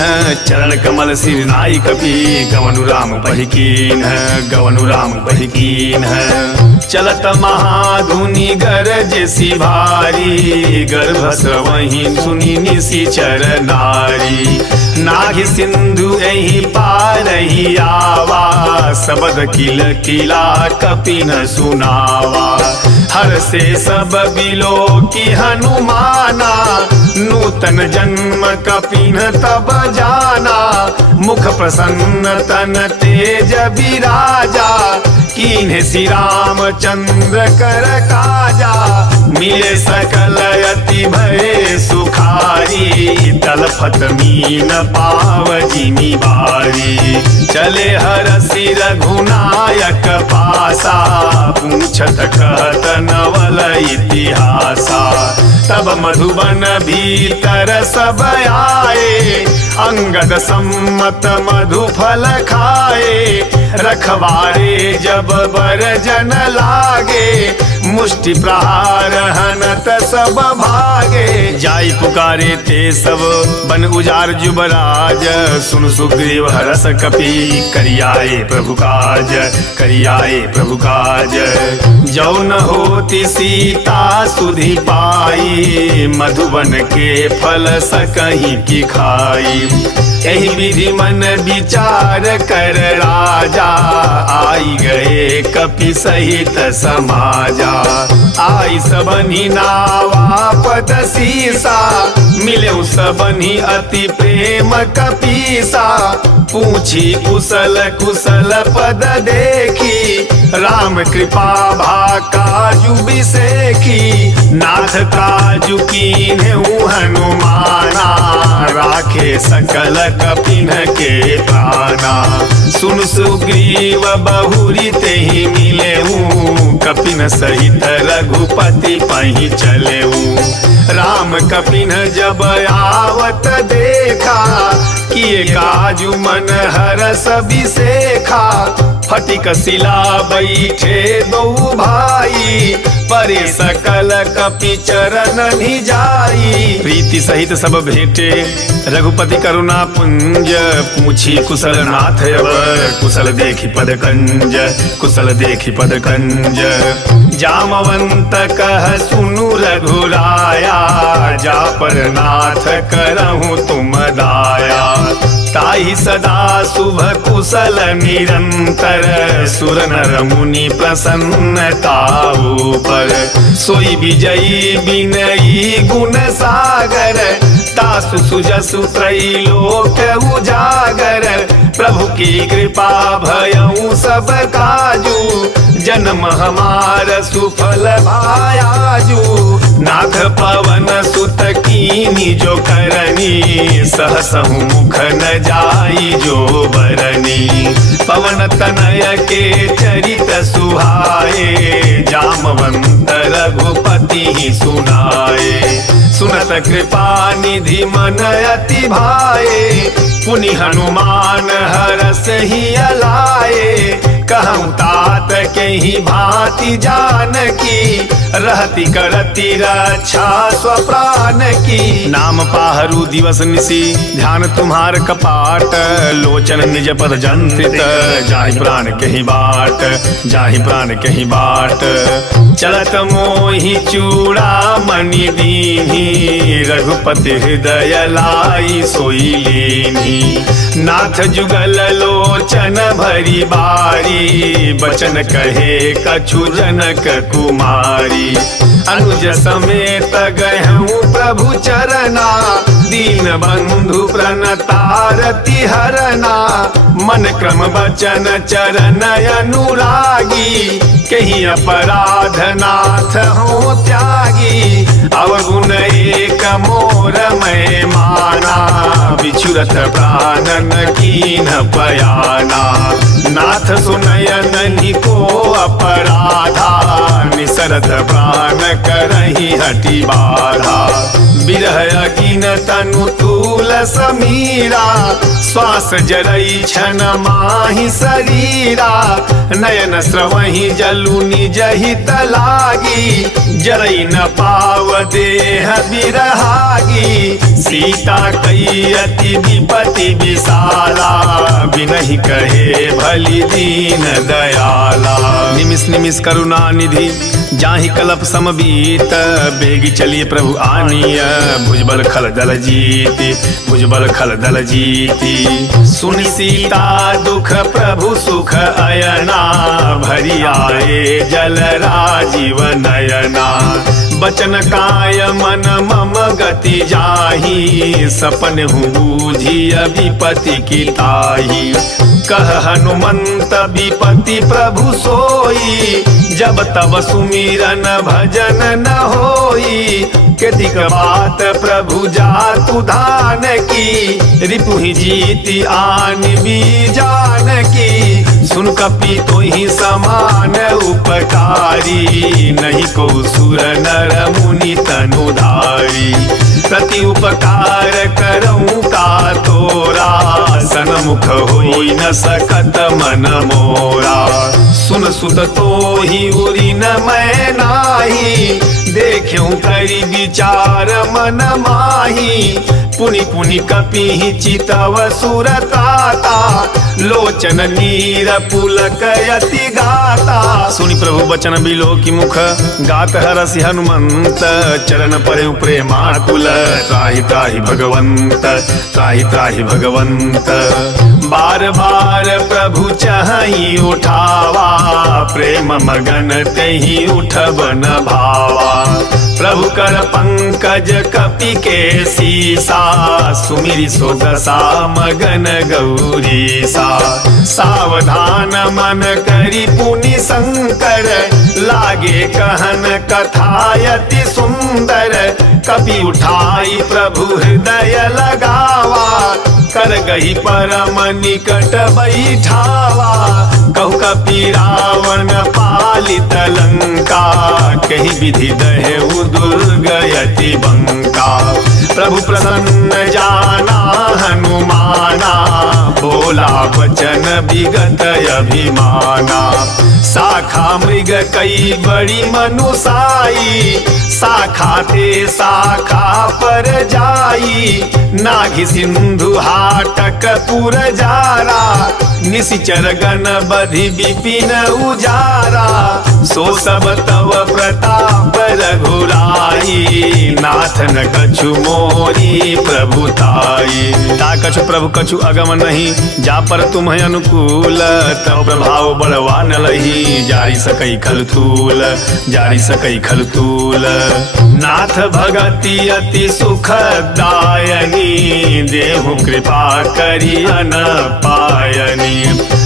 चरण कमल सिर नाई कपि, गवनु राम बहिकीन, गवनु राम बहिकीन। चलत महाधुनि गरज सी भारी, गर्भ स्रवहि सुनि निशिचर नारी। नाहि सिंधु एहि पारहि आवा, सबद किल किला कपि न सुनावा। हर से सब बिलो की हनुमाना, नूतन जन्म कपिन तब जाना। मुख प्रसन्न तन तेज विराजा, कीन्हे श्री रामचंद्र कर काजा। मिले सकल अति भय सुखारी, तलफत मीन पाव जिमि बारी। चले हरषि रघुनायक पासा, पूछत कहत नवल इतिहासा। तब मधुबन भीतर सब आए, अंगद सम्मत मधु फल खाए। रखवारे जब बर जन लागे, मुष्टि प्रहार हनत सब भागे। जाई पुकारे ते सब बन उजार जुबराज, सुन सुग्रीव हरस कपि करियाए प्रभु काज, करियाए प्रभु काज। जौ न होती सीता सुधि पाई, मधुबन के फल सकहीं की खाई। एहि विधि मन विचार कर राजा, आई गए कपि सहित समाजा। आई सबनि नावा पद सीसा, मिले सबनि अति प्रेम कपीसा। पूछी कुशल कुशल पद देखी, राम कृपा भा काजु बिसेखी। नाथ काजु कीन्हु हनुमाना, राखे सकल कपिन के प्राणा। सुन सुग्रीव बहुरी तेहि मिलेऊ, कपिन सहित रघुपति पहि चलेऊ। राम कपिन जब आवत देखा, किए काजु मन हरस बिसेखा। फटिक शिला बैठे दो भाई, परे सकल कपि चरण नि जाई। प्रीति सहित सब भेटे रघुपति करुणा पुंज, पूछी कुशल नाथ अब कुशल देखी पद कंज, कुशल देखी पद कंज। जामवंत कह सुनु रघुराया, जा पर नाथ करहूँ तुम दाया। ताहि सदा शुभ कुशल निरंतर, सुर नर मुनि प्रसन्नता ऊपर। सोई विजयी विनयी गुण सागर, तासु सुजसु त्रैलोक उजागर। प्रभु की कृपा भयऊ सब काजू, जन्म हमार सुफल भायाजू। नाथ पवन सुत कीनी जो करनी, सहसहु मुख न जाई जो बरनी। पवन तनय के चरित सुहाए, जामवंत रघुपति ही सुनाए। सुनत कृपा निधि मन अति भाए, पुनि हनुमान हरस ही अलाए। कहूँ तात के ही भांति जानकी, रहती करती रक्षा स्वप्राण की। नाम पाहरू दिवस निसी, ध्यान तुम्हार कपाट। लोचन निज पद जंत्रित, जाहि प्राण कहीं बाट, जाहि प्राण कहीं बाट। चलत मोहि चूड़ा मणि दीन्ही, रघुपति हृदय लाई सोई लीन्ही। नाथ जुगल लोचन भरी बारी, बचन कहे कछु जनक कुमारी। अनुज समेत गहूँ प्रभु चरना, दीन बंधु प्रणतारति हरना। मन क्रम वचन चरण अनुरागी, कहीं अपराध नाथ हो त्यागी। अवगुण एक मोर मैं माना, बिछुरत प्राणन कीन पयाना। नाथ सुनयन को अपराधा, निसरत प्राण करही हटि बाधा। बिरह अगिन तनु तूल समीरा, श्वास जरई क्षण माहि शरीरा। नयन स्रवहि जलु निज हित लागी, जरई न पाव देह बिरहागी। सीता कई अति विपति विशाला, बिनहि कहे भली दीन दयाला। निमिष निमिष करुणा निधि, जाहि कलप समबीत। बेगी चलिए प्रभु आनिय, भुजबल खल दल जीति, भुजबल खल दल जीति। सुनि सीता दुख प्रभु सुख अयना, भरी आए जल राजीव नयना। बचन काय मन मम गति जाहि, सपन हूँ बूझी विपति की ताही। कह हनुमंत विपति प्रभु सोई, जब तब सुमिरन भजन न होई। कतिक बात प्रभु जातु धान की, रिपुहि जीति आन बीजान की। सुन कपि तोहि समान उपकारी, नहीं को सुर नर मुनि तनुधारी। प्रति उपकार करऊँ का तोरा, सनमुख होई न सकत मन मोरा। सुन सुत तो ही उरी न मैं नाही, देख्यूं करी विचार मन माही। पुनि पुनि कपि चितव सुरताता, लोचन नीर पुलक यति गाता। सुनि प्रभु बचन बिलो की मुख, गात हरसि हनुमंत। चरण परे प्रेमाकुल, त्राहि त्राहि भगवंत, त्राहि त्राहि भगवंत। बार बार प्रभु चहि उठावा, प्रेम मगन तेहि उठब न भावा। प्रभु कर पंकज कपि के सीसा, सुमिरि सो दशा मगन गौरीसा। सावधान मन करि पुनि शंकर, लागे कहन कथायति सुंदर। कपि उठाई प्रभु हृदय लगावा, कर गही परम निकट बैठावा। कहु कपि रावण पालित लंका, कही विधि दहेउ दुर्ग यति बंका। प्रभु प्रसन्न जाना हनुमाना, बोला वचन विगत अभिमाना। शाखा मृग कई बड़ी मनुसाई, शाखा ते शाखा पर जाई। नाघि सिंधु हाटक पुर जारा, निशिचर गण बधि विपिन उजारा। सो सब तव प्रताप रघुराई, नाथ न कछु मोरी प्रभुताई। ता कछु प्रभु कछु अगम नहीं, जा पर तुम अनुकूल। तब प्रभाव बलवान लही, जारी सकई खल थूल, जारी सकई खल थूल। नाथ भगति अति सुखदायनी, देहु कृपा करी अन पायनी।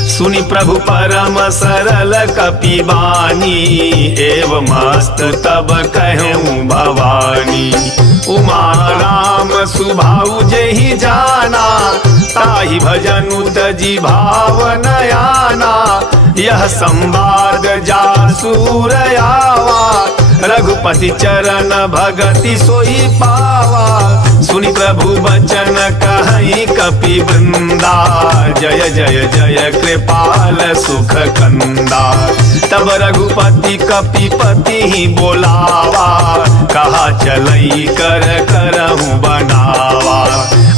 सुनि प्रभु परम सरल कपि बानी, एवमस्त तब कहूँ भवानी। उमा राम सुभाउ जेहि जाना, ताहि भजनु तजि भावन आना। यह संवाद जासुर आवा, रघुपति चरण भगति सोई पावा। सुनि प्रभु बचन कहि कपि वृंदा, जय जय जय कृपाल सुख कंदा। तब रघुपति कपिपति ही बोलावा, कहा चलई कर करहूँ बनावा।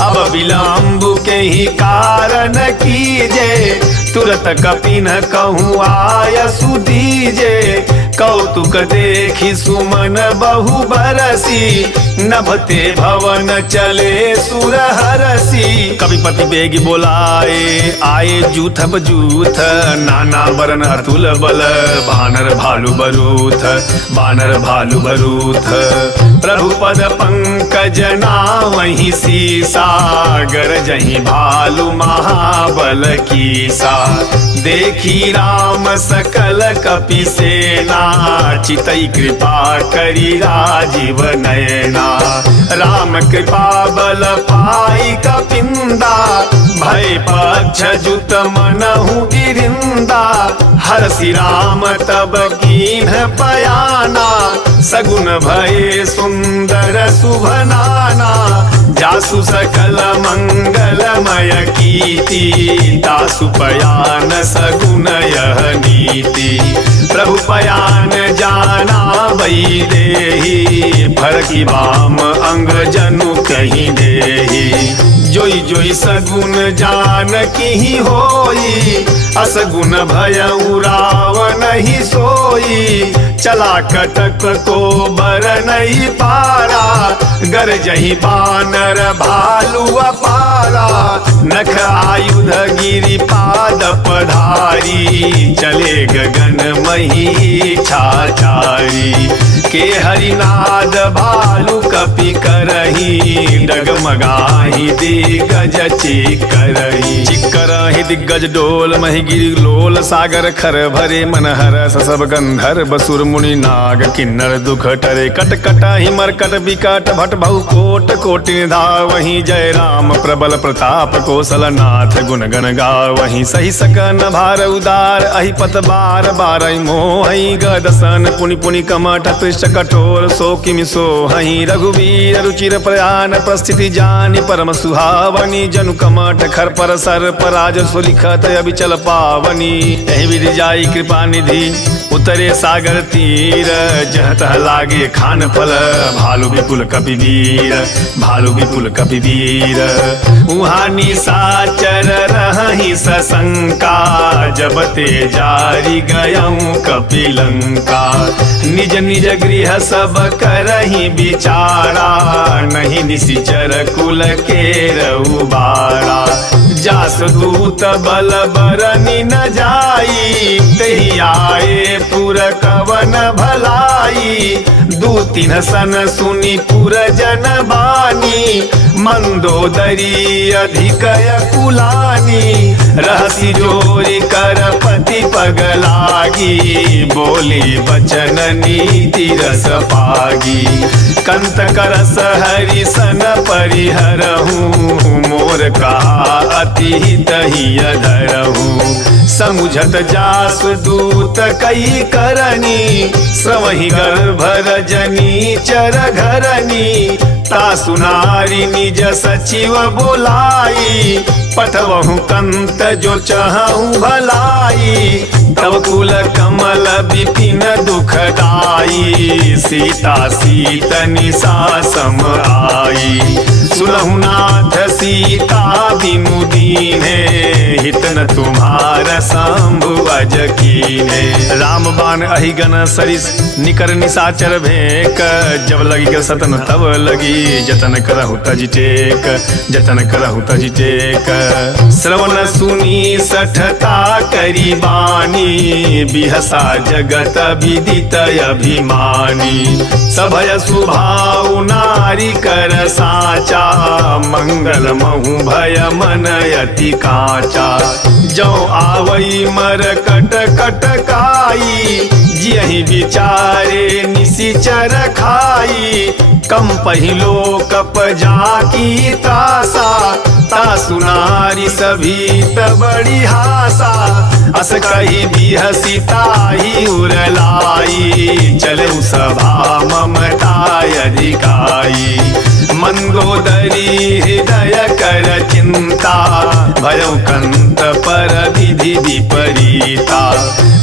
अब विलम्ब के ही कारण कीजे, तुरत कपि न कहूँ आय सुदीजे। कौतुक देखी सुमन बहु बरसी, नभते भवन चले सुर हरसी। कविपति बेग बोलाए आए जूथब जूथ, नाना बरन अतुल बल बानर भालु बरूथ, बानर भालु बरूथ। प्रभु पद पंकज नावहि सीसा, गरजहि भालु महाबल कीसा। देखी राम सकल कपि सेना, चितई कृपा करी राजीव नयना। राम कृपा बल पाई कपिंदा, भय पक्ष जुत मनहु गिरिंदा। हरसि राम तब कीन्ह पयाना, सगुन भये सुंदर शुभ नाना। जासु सकल मंगलमय कीर्ति, दासु पयान सगुन यह नीति। प्रभु पयान जाना वही देहि, फरकी बाम अंग जनु कहीं देहि। जोई जोई सगुन जान की होई, असगुन भय उराव नहीं सोई। चला कटक को बर नहीं पारा, गरजहि बानर भालु अपारा। नख आयुध गिरि पाद पधारी, चले गगन मही छाछारी। के हरिनाद भालु कपि करही, डगमगाही दिग्गज चिकरही। चिकरही दिग्गज डोल मही गिरि लोल, सागर खर भरे मन हरस। सब गंधर्व सुर मुनि नाग किन्नर दुख टरे। कट कटहि मरकट विकट भट बहु कोट कोटि निधावहि। जय राम प्रबल प्रताप कौशल नाथ, गुण गण गावहि। सही सकन भार उदार, अहिपत बार बारहि मोहि। गदसन पुनि पुनि कमठ पृष्ठ कठोर, सो किमि सोहहि। रघुवीर रुचिर प्रयाण, प्रस्थिति जानि परम सुहावनी। जनु कमठ खर पर सर पर राज सुलिखत, अबिचल पावनी। एहि विधि जाई कृपा निधि, उतरे सागर तीर। जह तह लागे खान फल, भालु विपुल कपि वीर, भालु विपुल कपि वीर। उहाँ निशाचर रहहि सशंका, जब ते जारी गयऊँ कपिलंका। निज निज गृह सब करहि विचारा, नहीं निशिचर कुल के रउबारा। जास दूत बल बरनि न जाई, तेहि आए पुर कवन भलाई। दू तीन सन सुनि पुर जन बानी, मंदोदरी अधिक कुलानी। रहसि जोरि कर पति पगलागी, बोली बचन नीति रस पागी। कंत करस हरि सन परिहरहूँ, मोर कहा अति तहि अधरहूँ। समुझत जास दूत कई करनी, श्रवहि गर्भ रजनी चर घरनी। तासु नारी निज सचिव बोलाई, पठवहु कंत जो चहु भलाई। तब कुल कमल विपिन दुखदाई, सीता सीत निशा सम आई। सुनहु नाथ सीता बिनु दीन्हे, हित न तुम्हार शंभु अज कीन्हे। राम बाण अहिगन सरिस निकर निशाचर भेक, जब लगी के सतन तब लगी, जतन करहु तज टेक, जतन करहु तज टेक। श्रवण सुनी सठता करी बानी, बिहसा जगत विदित अभिमानी। सभय सुभाउ नारी कर साचा, मंगल महु भय मन अति काचा। जो आवई मर कट कट काई, जियहि विचारे निशिचर खाई। कम पहिलो कप जाकी तासा, तासु नारी सभी बड़ी हासा। अस कही बिहसी ताही उरलाई, चलऊ सभा ममताय अधिकाई। मंदोदरी हृदय कर चिंता, भयउ कंत पर विधि विपरीता।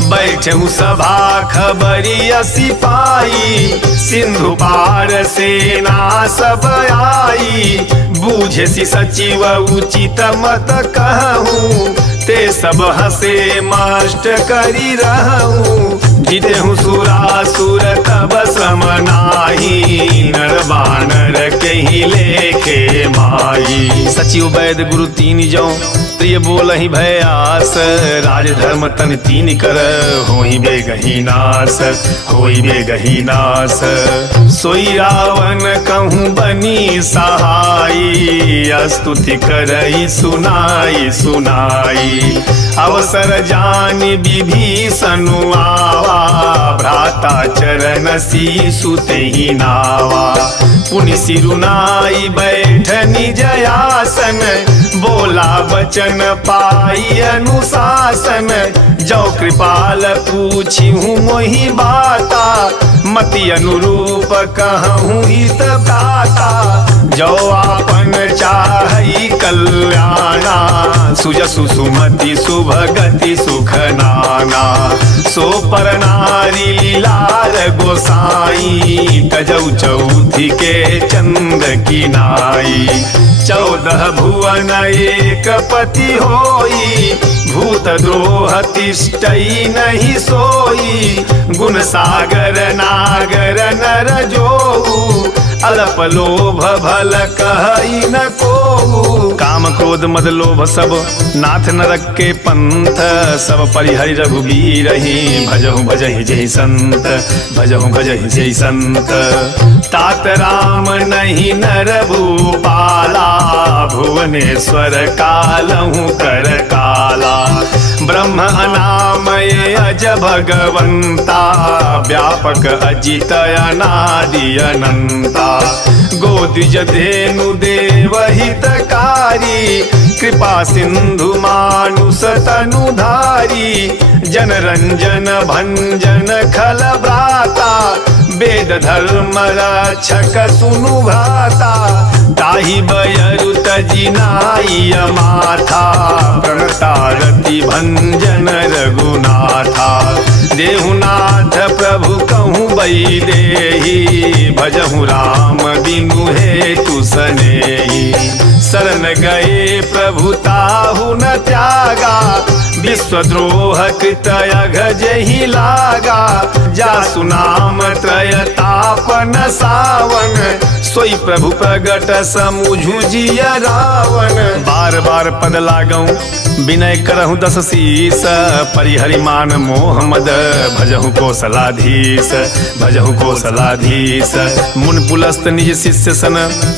बैठऊ सभा खबरिया सिपाही, सिंधु पार सेना सब आई। बूझे सचिव उचित मत कहूँ, ते सब हसे मास्ट करी रहूँ। जीते हूँ सुरासुर तब सम नाही, नर बानर के ही लेखे माई। सचिव वैद गुरु तीन जौ प्रिय बोल ही भयास, राज धर्म तन तीन कर होई बेगही नास, होई बेगही नास। सोई रावण कहूँ बनी सहाई, स्तुति करई सुनाई सुनाई। अवसर जान विभीषण आवा, भ्राता चरण शीशु तेहि नावा। पुनि सिरुनाई बैठ निज आसन, बोला बचन पाई अनुशासन। जो कृपाल पूछी हूँ मोहि बाता, मति अनुरूप कहूँ हित दाता। जो आपन चाहई कल्याणा, सुजसु सुमति सुभगति सुख नाना। सो पर नारी लीलार गोसाई, तजौ चौथी के चंद की नाई। 14 भुवन एक पति होई, भूत द्रोह तिष्ठई नहीं सोई। गुण सागर नागर नर जोऊ, अल्प लोभ भल कहई न कोऊ। काम क्रोध मद लोभ सब नाथ नरक के पंथ, सब परिहरि रघुबीर ही। भजहु भजहि जय संत, भजहु भजहि जय संत। तात राम नहीं नर भूपाला, भुवनेश्वर कालहु कर काला। ब्रह्म अनामय अज भगवंता, व्यापक अजित अनादि अनंता। गोद्विज धेनु देव हितकारी, कृपा सिंधु मानुष तनुधारी। जनरंजन भंजन खल भ्राता, वेद धर्म रक्षक सुनु भ्राता। ताहि बयरु तजिनाई माथा, प्रणतारति भंजन रघुनाथा। देहुनाथ प्रभु कहूँ बई देहि, भजहु राम बिनु हेतु सनेहि। शरण गए प्रभु ताहु न त्यागा, विश्वद्रोह कृत अघजहि लागा। जासु नाम त्रय तापन सावन, सोई प्रभु प्रगट समुझु जिय रावण। बार बार पद लागऊं विनय करहु दस शीस, परिहरि मान मोह मद भजहु कौशलाधीश, भजहु कौशलाधीश। मुन पुलस्त निज शिष्य सन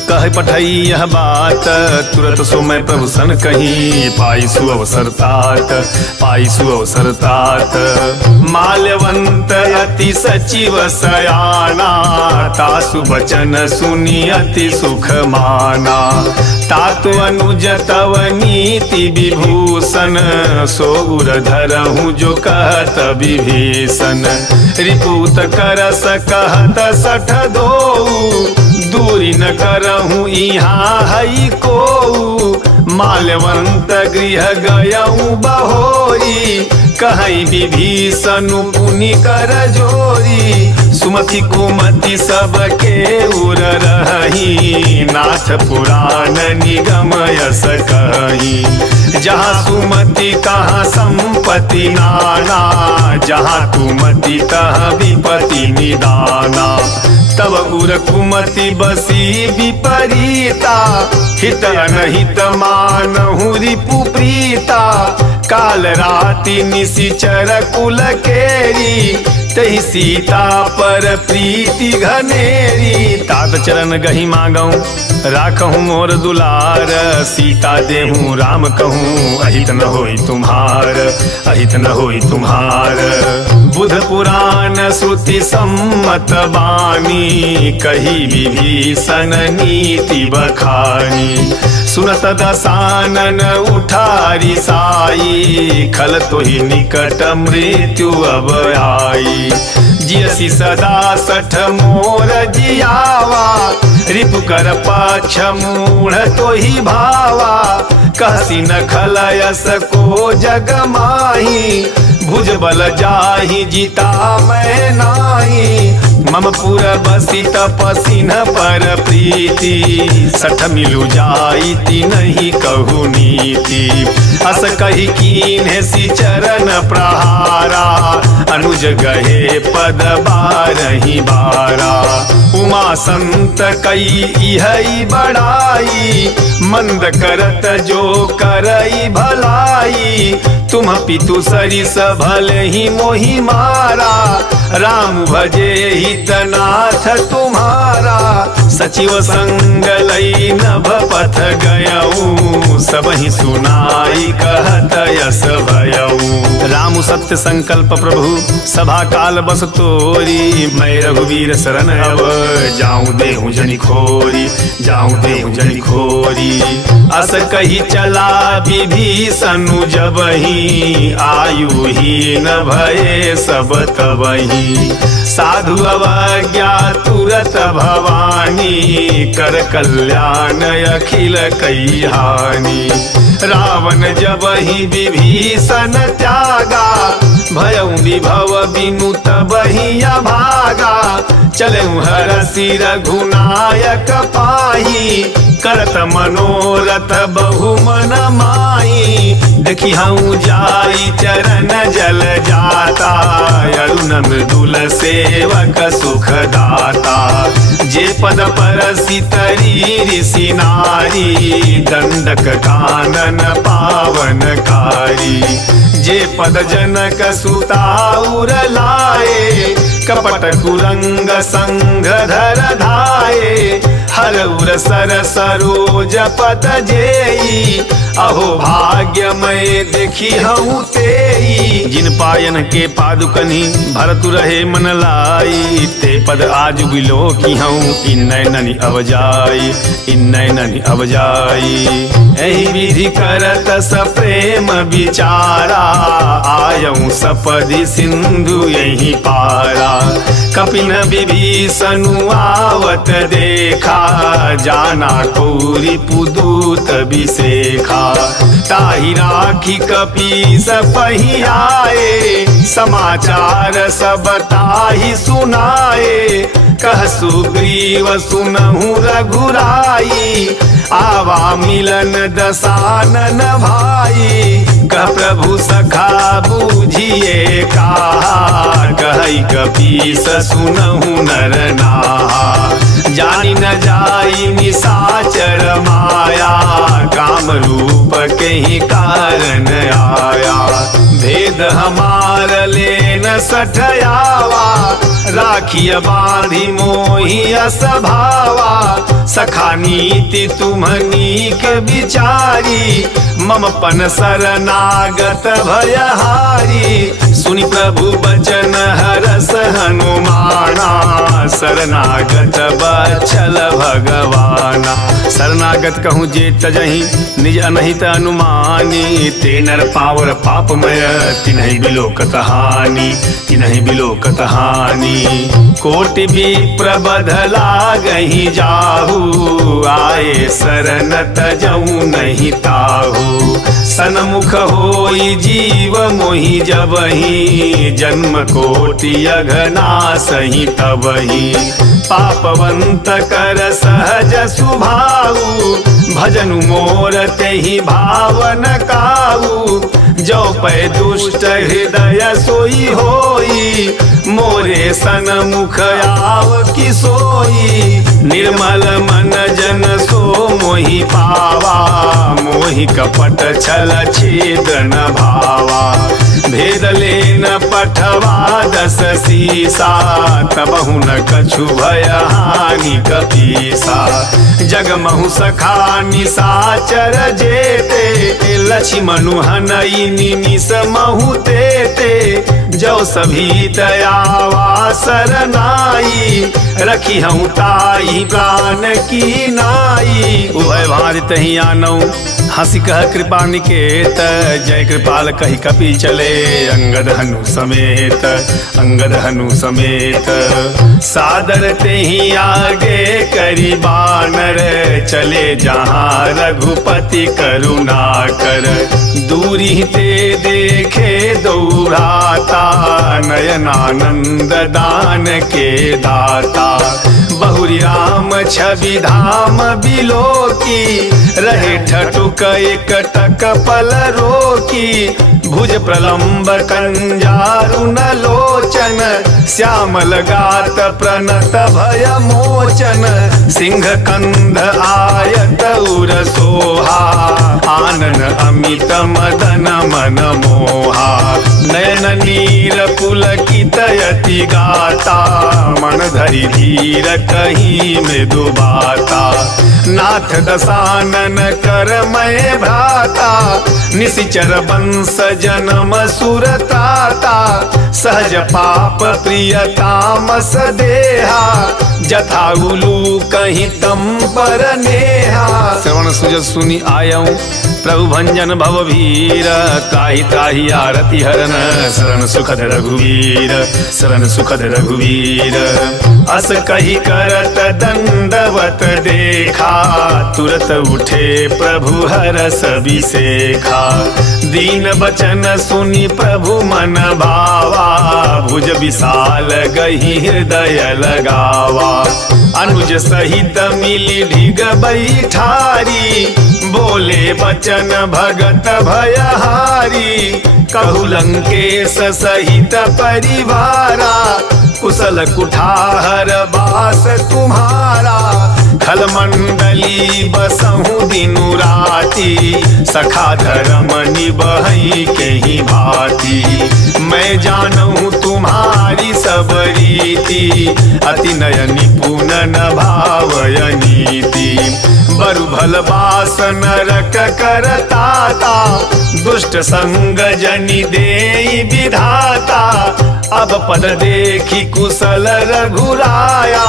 कह पठई यह बात, तुरत सो मैं प्रभु सन कहीं पाई सु अवसर तात, पाई सु अवसर तात। माल्यवंत अति सचिव सयाना, तासु बचन सुनि अति सुख माना। तातु अनुज तव नीति विभूषण, सो उर धरहु जो कहत विभीषण। रिपुत करस कहत सठ दोऊ, दूरी न करहु यहाँ हई कोऊ। माल्यवंत गृह गयऊ बहोरी, कहई विभीषण पुनि कर जोरी। सुमति कुमति सबके उर रही, नाथ पुराण निगम यस कही। जहाँ सुमति तहाँ संपत्ति नाना, जहाँ तुमति तहाँ विपत्ति निदाना। तब उर कुमति बसी विपरीता, हित अनहित मानहु रिपु प्रीता। काल राति निशिचर कुल केरी, तहि सीता पर प्रीति घनेरी। तात चरण गहि मागऊं राखहूँ मोर दुलार, सीता देहूँ राम कहूँ अहित न होई तुम्हार, अहित न होई तुम्हार। बुध पुराण श्रुति सम्मत बानी, कही विभीषण नीति बखानी। सुनत दसानन उठारी साई, खल तो ही निकट मृत्यु अब आई। जियसी सदा सठ मोर जियावा, रिपु कर पाछ मूढ़ तो ही भावा। कहसी न खलयस को जग माही, भुज बल जाहि जिता मैं नाही। मम पुर बसी तपसीन पर प्रीति, 60 मिलु जाइति नहीं कहु नीति। अस कही कीन्हे सी चरण प्रहारा, अनुज गहे पद बारही बारा। उमा संत कई इहई बड़ाई, मंद करत जो करई भलाई। तुम पितु सरिस भले ही मोहि मारा, राम भजे हितनाथ तुम्हारा। सचिव संग लई नभ पथ गयऊ, सबहि सुनाई कहत यस भयऊ। राम सत्य संकल्प प्रभु सभा काल बस तोरी, मैं रघुवीर शरण अब जाऊं देहु जनि खोरी, जाऊं देहु जनि खोरी। अस कही चला विभीषणु जबहि, आयु हीन भये सब तबहि। साधु अवज्ञा तुरत भवानी, कर कल्याण अखिल कई हानि। रावण जबहि विभीषण त्यागा, भयउ विभव बिनु तबहि अभागा। चलऊ हरषि रघुनायक पाही, करत मनोरथ बहु मन माही। देखी हूँ जाई चरण जल जाता, अरुण मृदुल सेवक सुख दाता। जे पद परसि तरी ऋषि नारी, दंडक कानन पावनकारी। जे पद जनक सुता उर लाए, कपट कुरंग संग धर धाये। हर उर सर सरोज पद जेई, अहो भाग्य मैं देखी हूँ तेई। जिन पायन के पादुकनी भरतु रहे मन लाई, ते पद आज बिलो की हूँ इन नैननि अब जाई, इन नैननि अब जाई। एहि विधि करत सप्रेम विचारा, आयऊ सपदि सिंधु यही पारा। कपिन विभीषणु आवत देखा, जाना कौरी पुदूत विशेखा। ताहि राखी कपीस पही आए, समाचार सब ताहि सुनाए। कह सुग्रीव सुनहु रघुराई, आवा मिलन दसानन भाई। कह प्रभु सखा बूझिए कहा, कहि कपीस सुनहु नर नाहा। जानी न जाई निशाचर माया, काम रूप के ही कारण आया। भेद हमार लेन सठयावा, राखिय बांधी मोहि असभावा। सखा नीति तुम नीक विचारी, मम पन शरणागत भयहारी। सुनि प्रभु बचन हरस हनुमाना, शरणागत बच्छल भगवाना। शरणागत कहूँ जे तजहि निज अनहित अनुमानी, ते नर पावर पापमय तिन्हि बिलोकत हानि, तिन्हि बिलोकत हानि। कोटि विप्र बध लागहि जाहू, आए शरण तजऊ नहीं ताहू। सनमुख होई जीव मोहि जबहि, जन्म कोटि अघनासहि तबहि। पापवंत कर सहज सुभाऊ, भजनु मोर तेहि भावन काऊ। जो पै दुष्ट हृदय सोई होई, मोरे सनमुख आव कि सोई। निर्मल मन जन सो मोहि पावा, मोहि कपट छल छेद न भावा। भेद लेन पठवा 10 सीसा, तबहु न कछु भय हानि कपीसा। जगमहु सखा निशाचर जेते, लक्ष्मणु हनई निमिष महु तेते। जो सभी दयावा सरनाई, रखी हूँ ताई प्राण की नाई। उभय भारि तहि आनऊ, हंसी कह कृपा निकेत। जय कृपाल कही कपि चले, अंगद हनु समेत, अंगद हनु समेत। सादर तेहि आगे करी बानर, चले जहाँ रघुपति करुणा कर। दूर दूरी ते देखे दौड़ाता, नयनानंद दान के दाता। बहुरी राम छवि धाम बिलोकी, रहे ठटुक एक टक पल रोकी। भुज प्रलंब कंजारुन लोचन, श्यामल गात प्रणत भय मोचन। सिंह कंध आयत उर सोहा, आनन अमित मदन मन मोहा। नयन नीर पुलकित यति गाता, मन धरि धीर कहीं मृदु बाता। नाथ दशानन कर मैं भ्राता, निशिचर वंश जन्म सुरताता। सहज पाप प्रिय तामस देहा, जथा उलू कहीं तम पर नेहा। श्रवण सुजत सुनि आयऊं प्रभु भंजन भवभीर, त्राहि त्राहि आरति हरन शरण सुखद रघुवीर, शरण सुखद रघुवीर। अस कही करत दंडवत देखा, तुरत उठे प्रभु हरस बिसेखा। दीन बचन सुनि प्रभु मन भावा, भुज विशाल गही हृदय लगावा। अनुज सहित मिली ढिग बैठारी, बोले बचन भगत भयहारी। कहु लंकेश सहित परिवारा, कुशल कुठार बास तुम्हारा। खल मंडली बसहु दिनु राती, सखा धर्म निबहई के ही भांति। मैं जानहु तुम्हारी सब रीति, अति नय निपुण न भावय नीति। बरु भल बास नरक करताता, दुष्ट संग जनि देई विधाता। अब पद देखी कुशल रघुराया,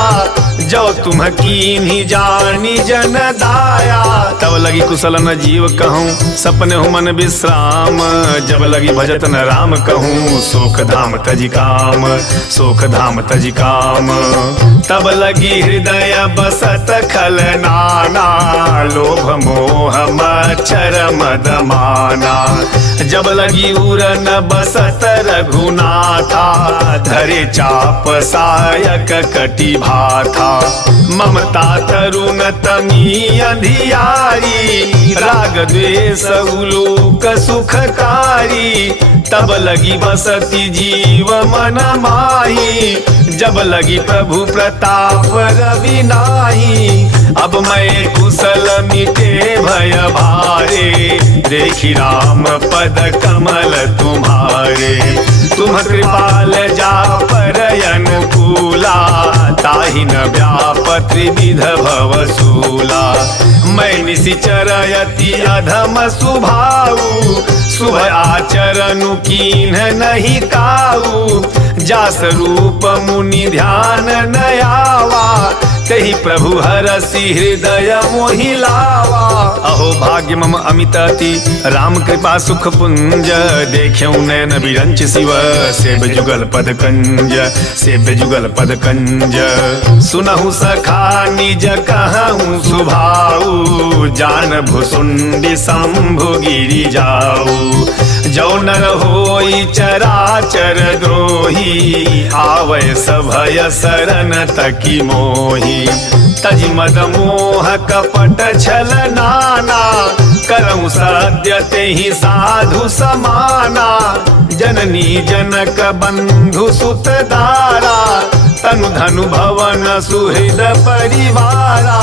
जो तुम कीन्ही जानी जन दाया। तब लगी कुशल न जीव कहूँ, सपने हूँ मन विश्राम। जब लगी भजत न राम कहूँ, सोख धाम तज काम, सोख धाम तज काम। तब लगी हृदय बसत खल नाना, लोभ मोह मच्छर मद माना। जब लगी उर न बसत रघुनाथा, धरे चाप सायक कटि भाथा। ममता तरुण तमी अंधियारी, राग द्वेष उलूक सुखकारी। तब लगी बसती जीव मन माही, जब लगी प्रभु प्रताप रवि नाही। अब मैं कुशल मिटे भय भारे, देखी राम पद कमल तुम्हारे। तुम कृपाल जा पर अनुकूला, ताहि न व्याप त्रिविध भवसूला। मैं निशिचर यति अधम सुभाऊ, शुभ आचरण कीन्ह नहीं काऊ। जास रूप मुनि ध्यान न आवा, तहि प्रभु हरसि हृदय मोहि लावा। अहो भाग्य मम अमित अति, राम कृपा सुख पुंज। देख्यौ नयन बिरंच शिव, सेब जुगल पद कंज, सेब जुगल पद कंज। सुनहु सखा निज कहूँ सुभाऊ, जान भुसुंडी शंभु गिरि जाऊ। जो नर होई चराचर द्रोही, आवै सभय शरण तकी मोही। तज मद मोह कपट छल नाना, करऊँ सद्य तेहि साधु समाना। जननी जनक बंधु सुत दारा, तनु धनु भवन सुहृद परिवारा।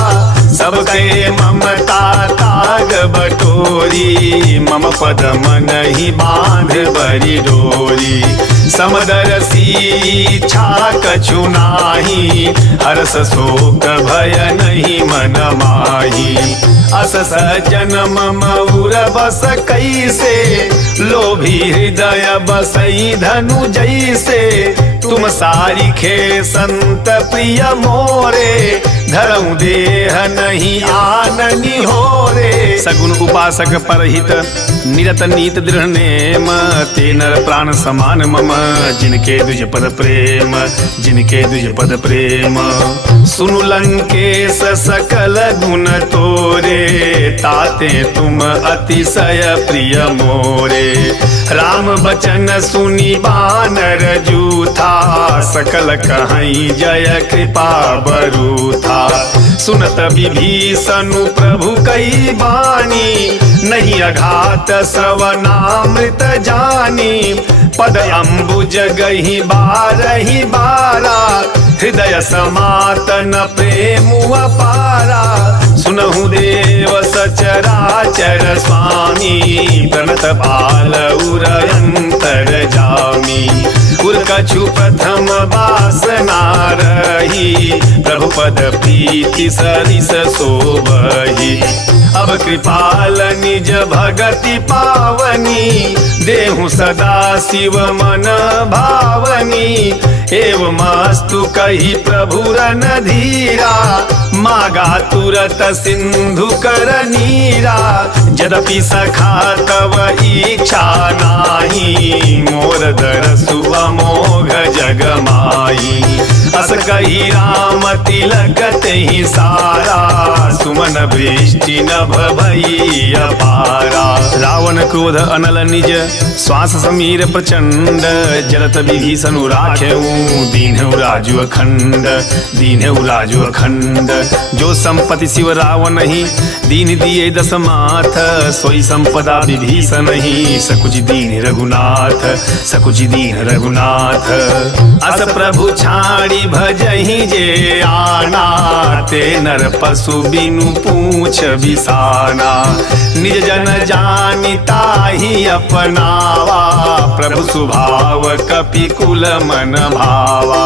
सबके ममता ताग बटोरी, मम पद मन ही बांध बरी डोरी। समदरसी इच्छा कछु नाही, हरस शोक भय नहीं मन माही। अस सजन मम उर बस कैसे, लोभी हृदय बसई धनु जैसे। तुम सारिखे संत प्रिय मोरे, धरऊ देह नहीं आननी हो रे। सगुन उपासक परहित निरत नीत दृढ़ नेम, ते नर प्राण समान मम, जिनके द्विज पद प्रेम, जिनके द्विज पद प्रेम। सुनु लंकेश सकल गुण तोरे, ताते तुम अतिशय प्रिय मोरे। राम बचन सुनी बानर जूथा, सकल कहीं जय कृपा बरूथा। सुनत विभीषणु प्रभु कई बानी, नहीं अघात श्रवणामृत जानी। पद अम्बुज गही बारही बारा, हृदय समातन प्रेम अपारा। सुनहु देव सचराचर स्वामी, प्रणत बाल उरयंतर जामी। उर कछु प्रथम वासना रही, प्रभु पद प्रीति सरिस शोभहि। अब कृपाल निज भगति पावनी, देहु सदा शिव मन भावनी। एवमस्तु कही प्रभु रन धीरा, मागा तुरत सिंधु कर नीरा। यद्यपि सखा तव इच्छा नाही, मोर दरसु अमोघ जग माई। अस कही राम तिलक तेहि सारा, सुमन वृष्टि नभ भई अपारा। रावण क्रोध अनल निज, श्वास समीर प्रचंड। जलत विभीषणु राखेऊ, दीन्हु राजु अखंड, दीन्हु राजु अखंड। जो संपत्ति शिव रावण ही, दीन दिए दस माथ। सोई संपदा विभीषण ही, सकुच दीन रघुनाथ, सकुच दीन रघुनाथ। अस प्रभु छाड़ी भजहि जे आना, ते नर पशु बिनु पूछ बिसाना। निज जन जानिता ही अपनावा, प्रभु स्वभाव कपि कुल मन भावा।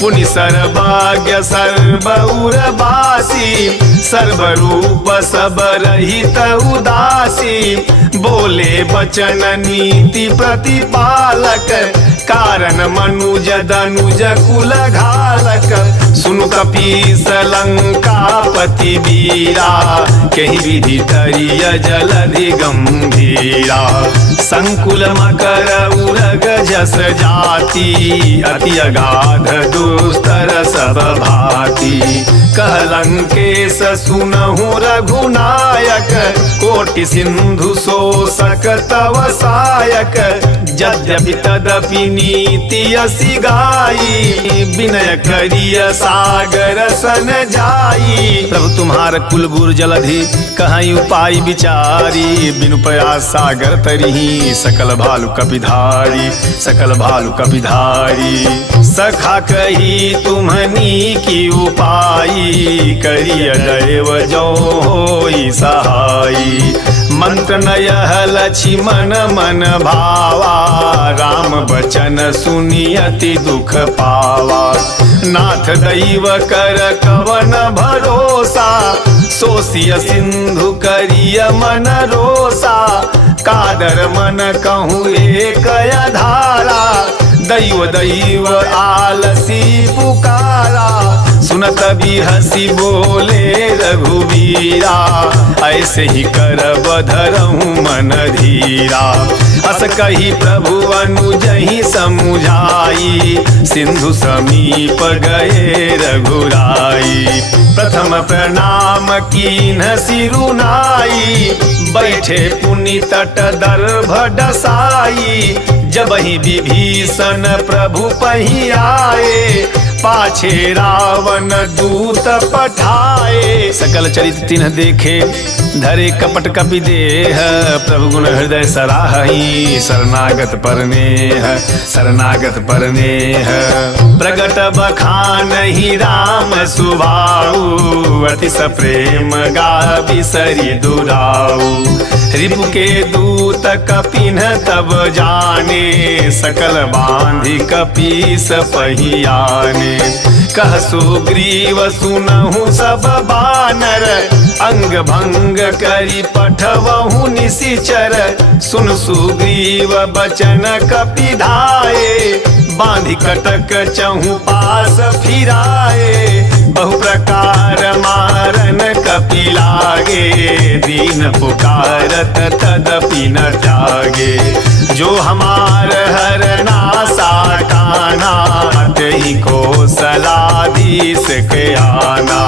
पुनि सर्वज्ञ सर्वउर बासी, सर्वरूप सब रहित उदासी। बोले बचन नीति प्रतिपालक, कारण मनुज दनुज कुल घालक। सुनु कपीस लंकापति वीरा, कहीं विधि तरिय जलधि गंभीरा। संकुल मकर उरग जस जाति, अति अगाध दुस्तर सब भाति। कह लंकेश सुनहु रघुनायक, कोटि सिंधु शोषक तव सायक। यद्यपि तदपि नीति असि गाई, विनय करिय सागर सन जाई। प्रभु तुम्हार कुल गुर जलधि, कहीं उपाय विचारी। बिनु प्रयास सागर तरिही, सकल भालु कपिधारी, सकल भालु कपिधारी। सखा कही तुम्हनी की उपाई, करिय दैव जो होई सहाई। मंत्र नयह लक्ष्मण मन भावा, राम बचन सुनि अति दुख पावा। नाथ दैव कर कवन भरोसा, सोसिय सिंधु करिय मन रोसा। कादर मन कहूँ एक धारा, दैव दैव आलसी पुकारा। सुनत भी हसी बोले रघुवीरा, ऐसे ही कर बधरहूँ मन धीरा। अस कही प्रभु अनुजहि समुझाई, सिंधु समीप गए रघुराई। प्रथम प्रणाम कीन्ह सिरुनाई, बैठे पुनि तट दर्भ डसाई। जब ही विभीषण प्रभु पही आए, पाछे रावण दूत पठाए। सकल चरित तिन्ह देखे, धरे कपट कपि देह। प्रभु गुण हृदय सराहई, शरणागत परनेह, शरणागत परनेह। प्रगट बखानहि राम सुभाऊ, अतिश प्रेम गा बिसरि दुराऊ। रिपु के दूत कपिन तब जाने, सकल बांधि कपीस पहियाने। कह सुग्रीव सुनहु सब बानर, अंग भंग करी पठवहु निशिचर। सुन सुग्रीव बचन कपि धाये, बांधी कटक चहु पास फिराए, बहु प्रकार मारन कपि लागे, दीन पुकारत तदपि न त्यागे। जो हमार हरना साकाना, तेहि को सलाधीश के आना।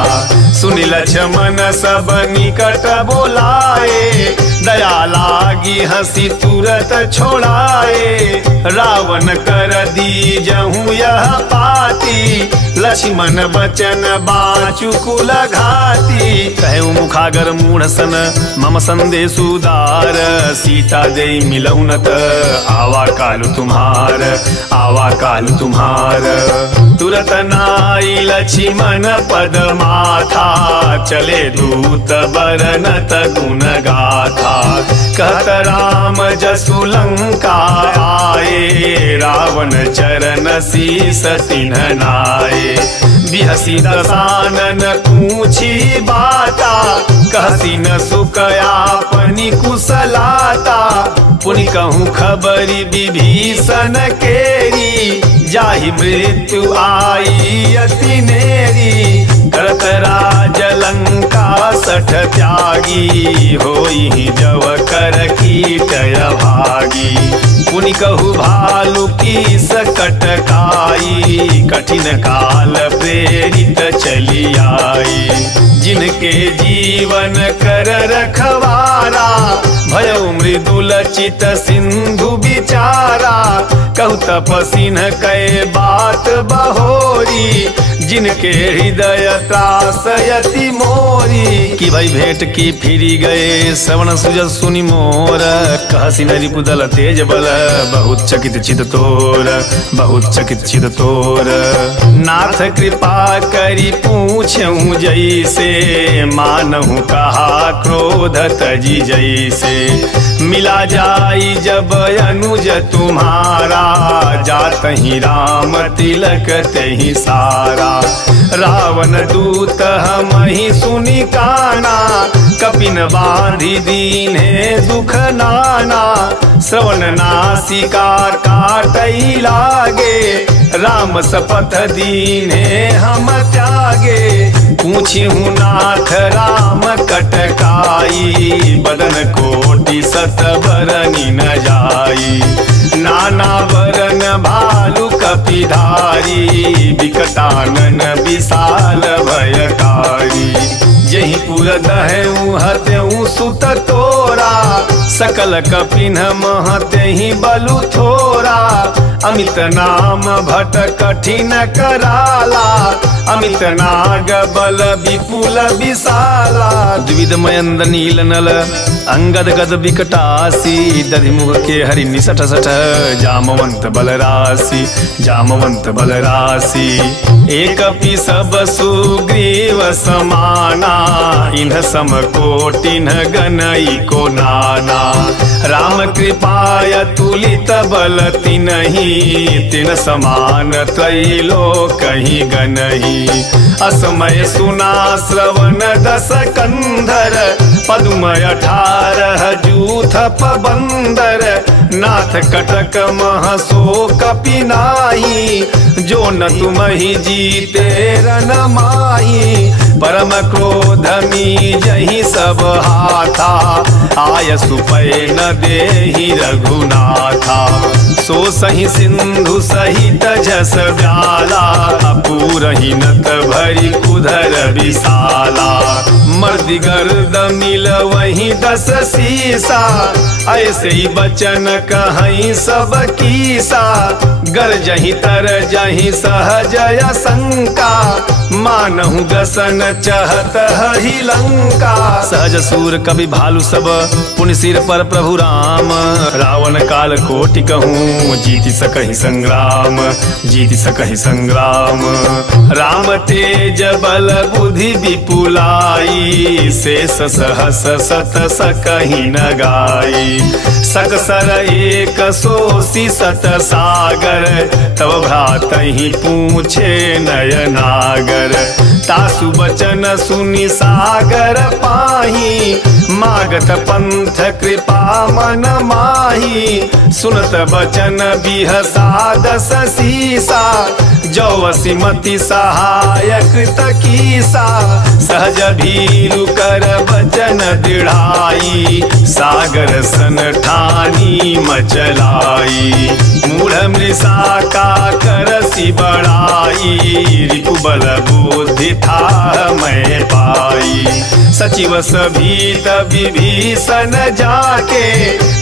सुनि लक्ष्मण सब निकट बोलाए, दया लागी हंसी तुरत छोड़ाए। रावण कर दीजहु यह पाती, लक्ष्मण बचन बाचु कुल घाती। कहु मुखागर मूढ़ सन मम संदेशु उदार, सीता दे मिलऊ न त आवा कालु तुम्हार, आवा कालु तुम्हार। तुरत नाई लक्ष्मण पद माथा, चले दूत बरनत गुण गाथा। कहत राम जसु लंका आए, रावण चरण शीस तिन्ह नाए। बिहसी दसानन पूछी बाता, कहसी न सुख आपनी कुशलाता। पुनि कहूँ खबरी विभीषण केरी, जाहि मृत्यु आई अति नेरी। करत राज लंका सठ त्यागी, होई जव कर कीटय भागी। पुनि कहु भालु की सकट काई, कठिन काल प्रेरित चली आई। जिनके जीवन कर रखवारा, भयउ मृदुल चित सिंधु बिचारा। कहु तपसिन्ह कै बात बहोरी, जिनके हृदय त्रास यति मोरी। कि भाई भेंट की फिरी गए, श्रवण सुजस सुनि मोर। कहसी नरि पुदल तेज बल, बहुत चकित चित तोर, बहुत चकित चित तोर। नाथ कृपा करी पूछऊँ जैसे, मानहु कहा क्रोध तजी जैसे। मिला जाई जब अनुज तुम्हारा, जात ही राम तिलक तेहि सारा। रावण दूत हम ही सुनि काना, कपिन बांधी दीन्हे दुख नाना। श्रवण नासिका काटई लागे, राम सपथ दीन्हे हम त्यागे। पूछिहु नाथ राम कटकाई, बदन कोटि सत बरनि न जाई। नाना वरन भालु कपिधारी, विकटानन विशाल भयकारी। जहि पुर दहउ हत्यउ सुत तोरा, सकल कपिन महतेहि बलु थोरा। अमित नाम भट कठिन कराला, अमित नाग बल विपुल विशाला। द्विविध मयंद नील नल अंगद गद विकटासी, दधिमुख के हरि निसठ सठ, जामवंत बलरासी, जामवंत बलरासी। एक पि सब सुग्रीव समाना, इन्ह सम कोटिन्ह गनई को नाना। राम कृपाय तुलित बल तिन्हि, तिन समान त्रैलोक ही गनहि। असमय सुना श्रवण दस कंधर, पदुमय 18 जूथ पबंदर। नाथ कटक मह शोक पिनाई, जो न तुम ही जीते रन माही। परम क्रोध मी जही सब हाथा, आय सुपै न देहि रघुनाथा। सो सही सिंधु सहित जस व्याला, पूरहि नत भरी कुधर विशाला। मर्दि गर्द मिल वही 10 सीसा, ऐसे ही बचन कहीं सब कीसा। गरजहि तर जहि सहजय शंका, मानहु गसन चहत हहि लंका। सहज सूर कवि भालु सब, पुनि सिर पर प्रभु राम। रावण काल कोटि कहूँ, जीति सकहि संग्राम, जीति सकहि संग्राम। राम तेज बल बुद्धि विपुलाई, पाई, शेष सहस सत सकहि न गाई। सकसर एक सोसी सत सागर, तब भ्रातहि पूछे नयनागर। तासु बचन सुनि सागर पाही, मागत पंथ कृपा मन माही। सुनत बचन बिहसा दस सीसा, जौवसी मति सहायक तकीसा। सहज भीरु कर बचन दृढ़ाई, सागर सन ठानी मचलाई। मूढ़ मृषा का करसी बढ़ाई, रिपुबल बुद्धि था मैं पाई। सचिव सभीत विभीषण जाके,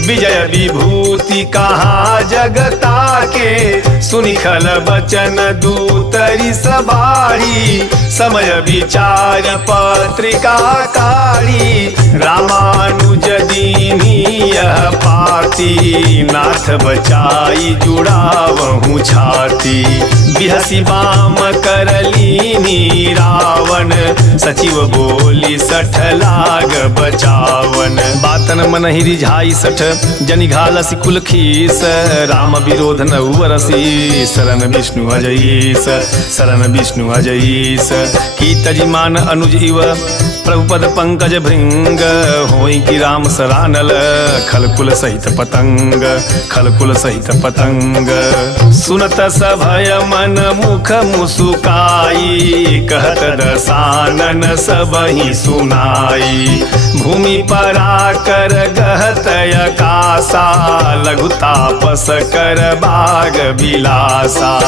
विजय विभूति कहा जगता के। सुनिखल बचन दूतरी सबारी, समय विचार पत्रिका काढ़ी। रामानुज दीनी यह पाती, नाथ बचाई जुड़ावहु छाती। बिहसी बाम करलीनी रावण, सचिव बोली सठ लाग बचावन। बातन मन ही रिझाई सठ, जनि घालसी कुल खीस। राम विरोध न उवरसी, शरण विष्णु अजईस, शरण विष्णु अजईस। की तजिमान अनुज इव, प्रभुपद पंकज भृंग। होई की राम सरानल, खलकुल सहित पतंग, खलकुल सहित पतंग। सुनत सभय मन मुख मुसुकाई, कहत दसानन सबहि सुनाई। भूमि पराकर गहत अकासा, लघु तापस कर बाग बिलासा।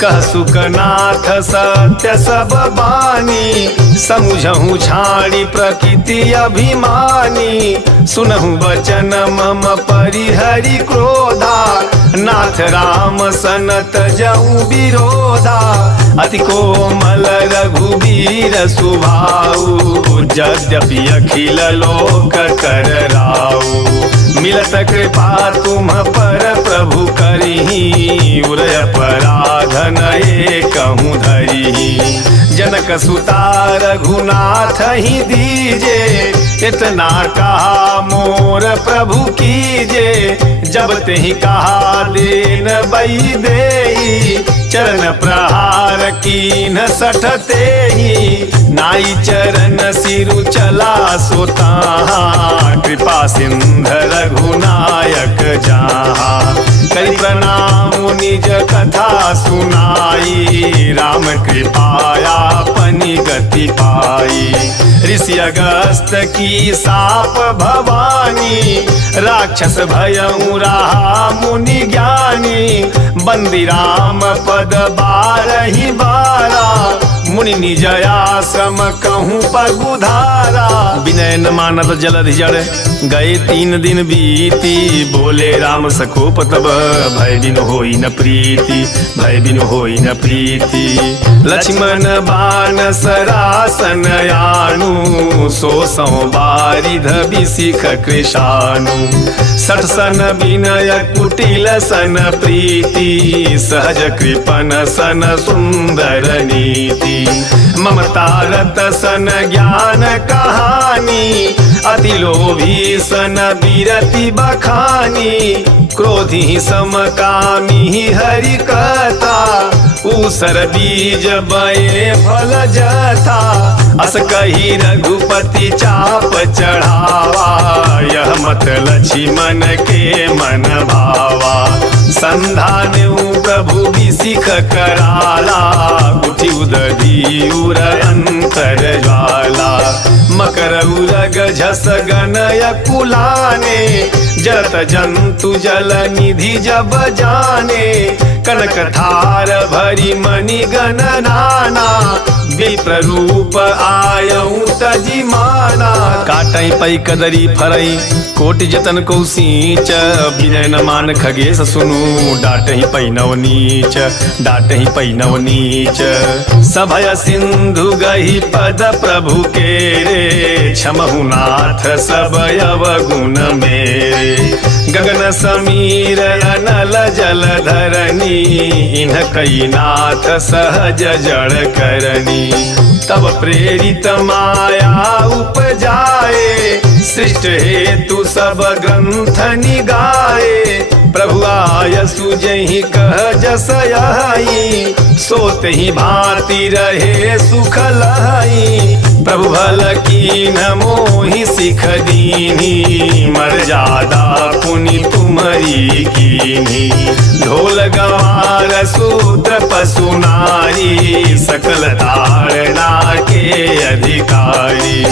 कह सुकनाथ सत्य सब बानी, समुझहु छाड़ी प्रकृति अभिमानी। सुनहु बचन मम परिहरि क्रोधा, नाथ राम सनत जऊ विरोधा। अति कोमल रघुवीर सुभाऊ, यद्यपि अखिल लोक कर राऊ। मिलत कृपा तुम पर प्रभु करिहि, उरय पराधन एकहु धरिहि। जनक सुता रघुनाथ ही दीजे, इतना कहा मोर प्रभु कीजे। जब तेहि कहा देन बई देई, चरण प्रहार कीन सठते ही। नाई चरण सिरु चला सोताहा, कृपा सिंध रघुनायक जहाँ। करि प्रणाम निज कथा सुनाई, राम कृपाया पनि गति पाई। ऋषि अगस्त की साप भवानी, राक्षस भयउ रहा मुनि ज्ञानी। बंदी राम पद बारहि बारा, मुनि निज आश्रम कहूँ पगुधारा। विनय न मानत जलधि जड़, गए 3 दिन बीती। बोले राम सकोप तब, भय बिन होई न प्रीति, भय बिन होई न प्रीति। लक्ष्मण बाण सरासन यानु, सो बारिध बिसिख कृशानु। 60 सन विनय कुटिल सन प्रीति, सहज कृपन सन सुंदर नीति। ममता रत सन ज्ञान कहानी, अति लोभी सन विरति बखानी। क्रोधी समकामी हरि कथा, ऊसर बीज बये फल जथा। अस कही रघुपति चाप चढ़ावा, यह मत लक्ष्मण के मन भावा। संधान्यु प्रभु बिसिख कराला, उठि उदधि उर अंतर ज्वाला। मकर उरग झस गनय कुलाने, जरत जंतु जल निधि जब जाने। कनक थार भरी मणि गण नाना, विप्र रूप आयऊ तजिमाना। काटई पई कदरी फरई, कोटि जतन को सींच। विनय न मान खगेश सुनु, डाटहि पई नव नीच, डाटहि पई नव नीच। सभय सिंधु गहि पद प्रभु के रे, क्षमहु नाथ सब अवगुण मेरे। गगन समीर अनल जल धरनी, इन्ह कई नाथ सहज जड़ करनी। तब प्रेरित माया उपजाए, सृष्ट हेतु सब ग्रंथ निगाए। प्रभु आय सुजहि कह जस आई, सोत ही भांति रहे सुख लाई। प्रभु भल कीन मोहि सिख दीनी, मर्यादा पुनि तुम्हारी कीनी। ढोल गवार शूद्र पशु नारी, सकल धारणा के अधिकारी।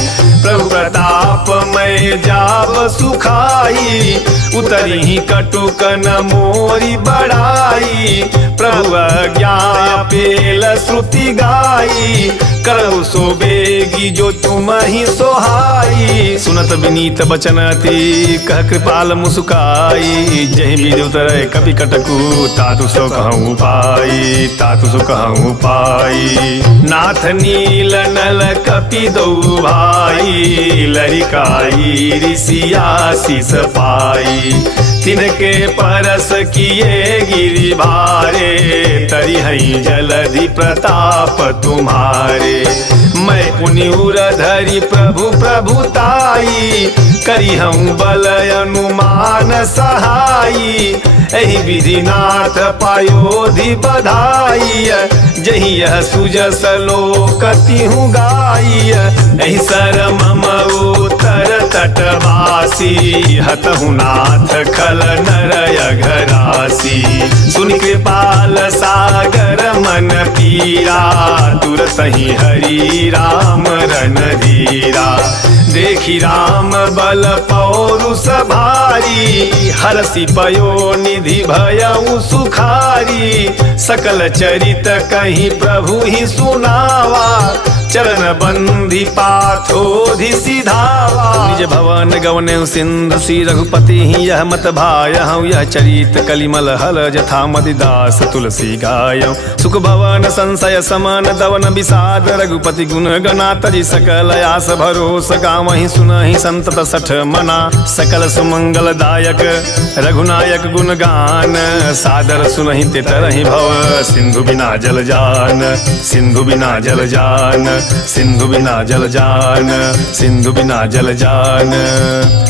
प्रभु प्रताप मैं जाब सुखाई, उतरी कटुक न मोरी बढ़ाई। प्रभु आज्ञा पेल श्रुति गाई, करहु सो बेगी जो तुम ही सोहाई। सुनत विनीत बचन अति कह कृपाल मुस्काई, जहि विधि उतरै कपि कटकु तातु सो कहूँ पाई, तातु सो कहूँ पाई। नाथ नील नल कपि दो भाई, लरिकाई ऋषिया शीस पाई। तिनके परस किए गिरि भारे, तरि हई जलधि प्रताप तुम्हारे। मैं पुनि उर धरि प्रभु प्रभुताई, करी हूँ बल अनुमान सहाई। एहि विधि नाथ पायोधि बधाई, जहि यह सुजस लोकति हूँ गाई। एहि सर मम उत्तर तटवासी, हतहु नाथ खल नर अघरासी। सुनि कृपाल सागर मन पीरा, तुरत ही हरि राम रणधीरा। देखी राम बल पौरुष भारी, हरषि पयो निधि भयउ सुखारी। सकल चरित कहीं प्रभु ही सुनावा, चरण बंधी पाथोधि सिधावा। निज भवन गवने सिंधु श्री रघुपति ही यह मत भाय हूँ। यह चरित कलिमल हल जथा मति दास तुलसी गायऊँ। सुख भवन संशय समान दवन विषाद, रघुपति गुण गना तजि सकल आस भरोस। गावहि सुनहि संतत सठ मना, सकल सुमंगल दायक रघुनायक गुण गान। सादर सुनहि ते तरहि भव, सिंधु बिना जल जान, सिंधु बिना जल जान, सिंधु बिना जल जान, सिंधु बिना जल जान।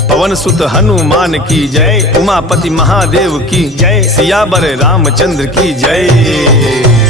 पवन सुत हनुमान की जय, उमापति महादेव की जय, सियावर रामचंद्र की जय।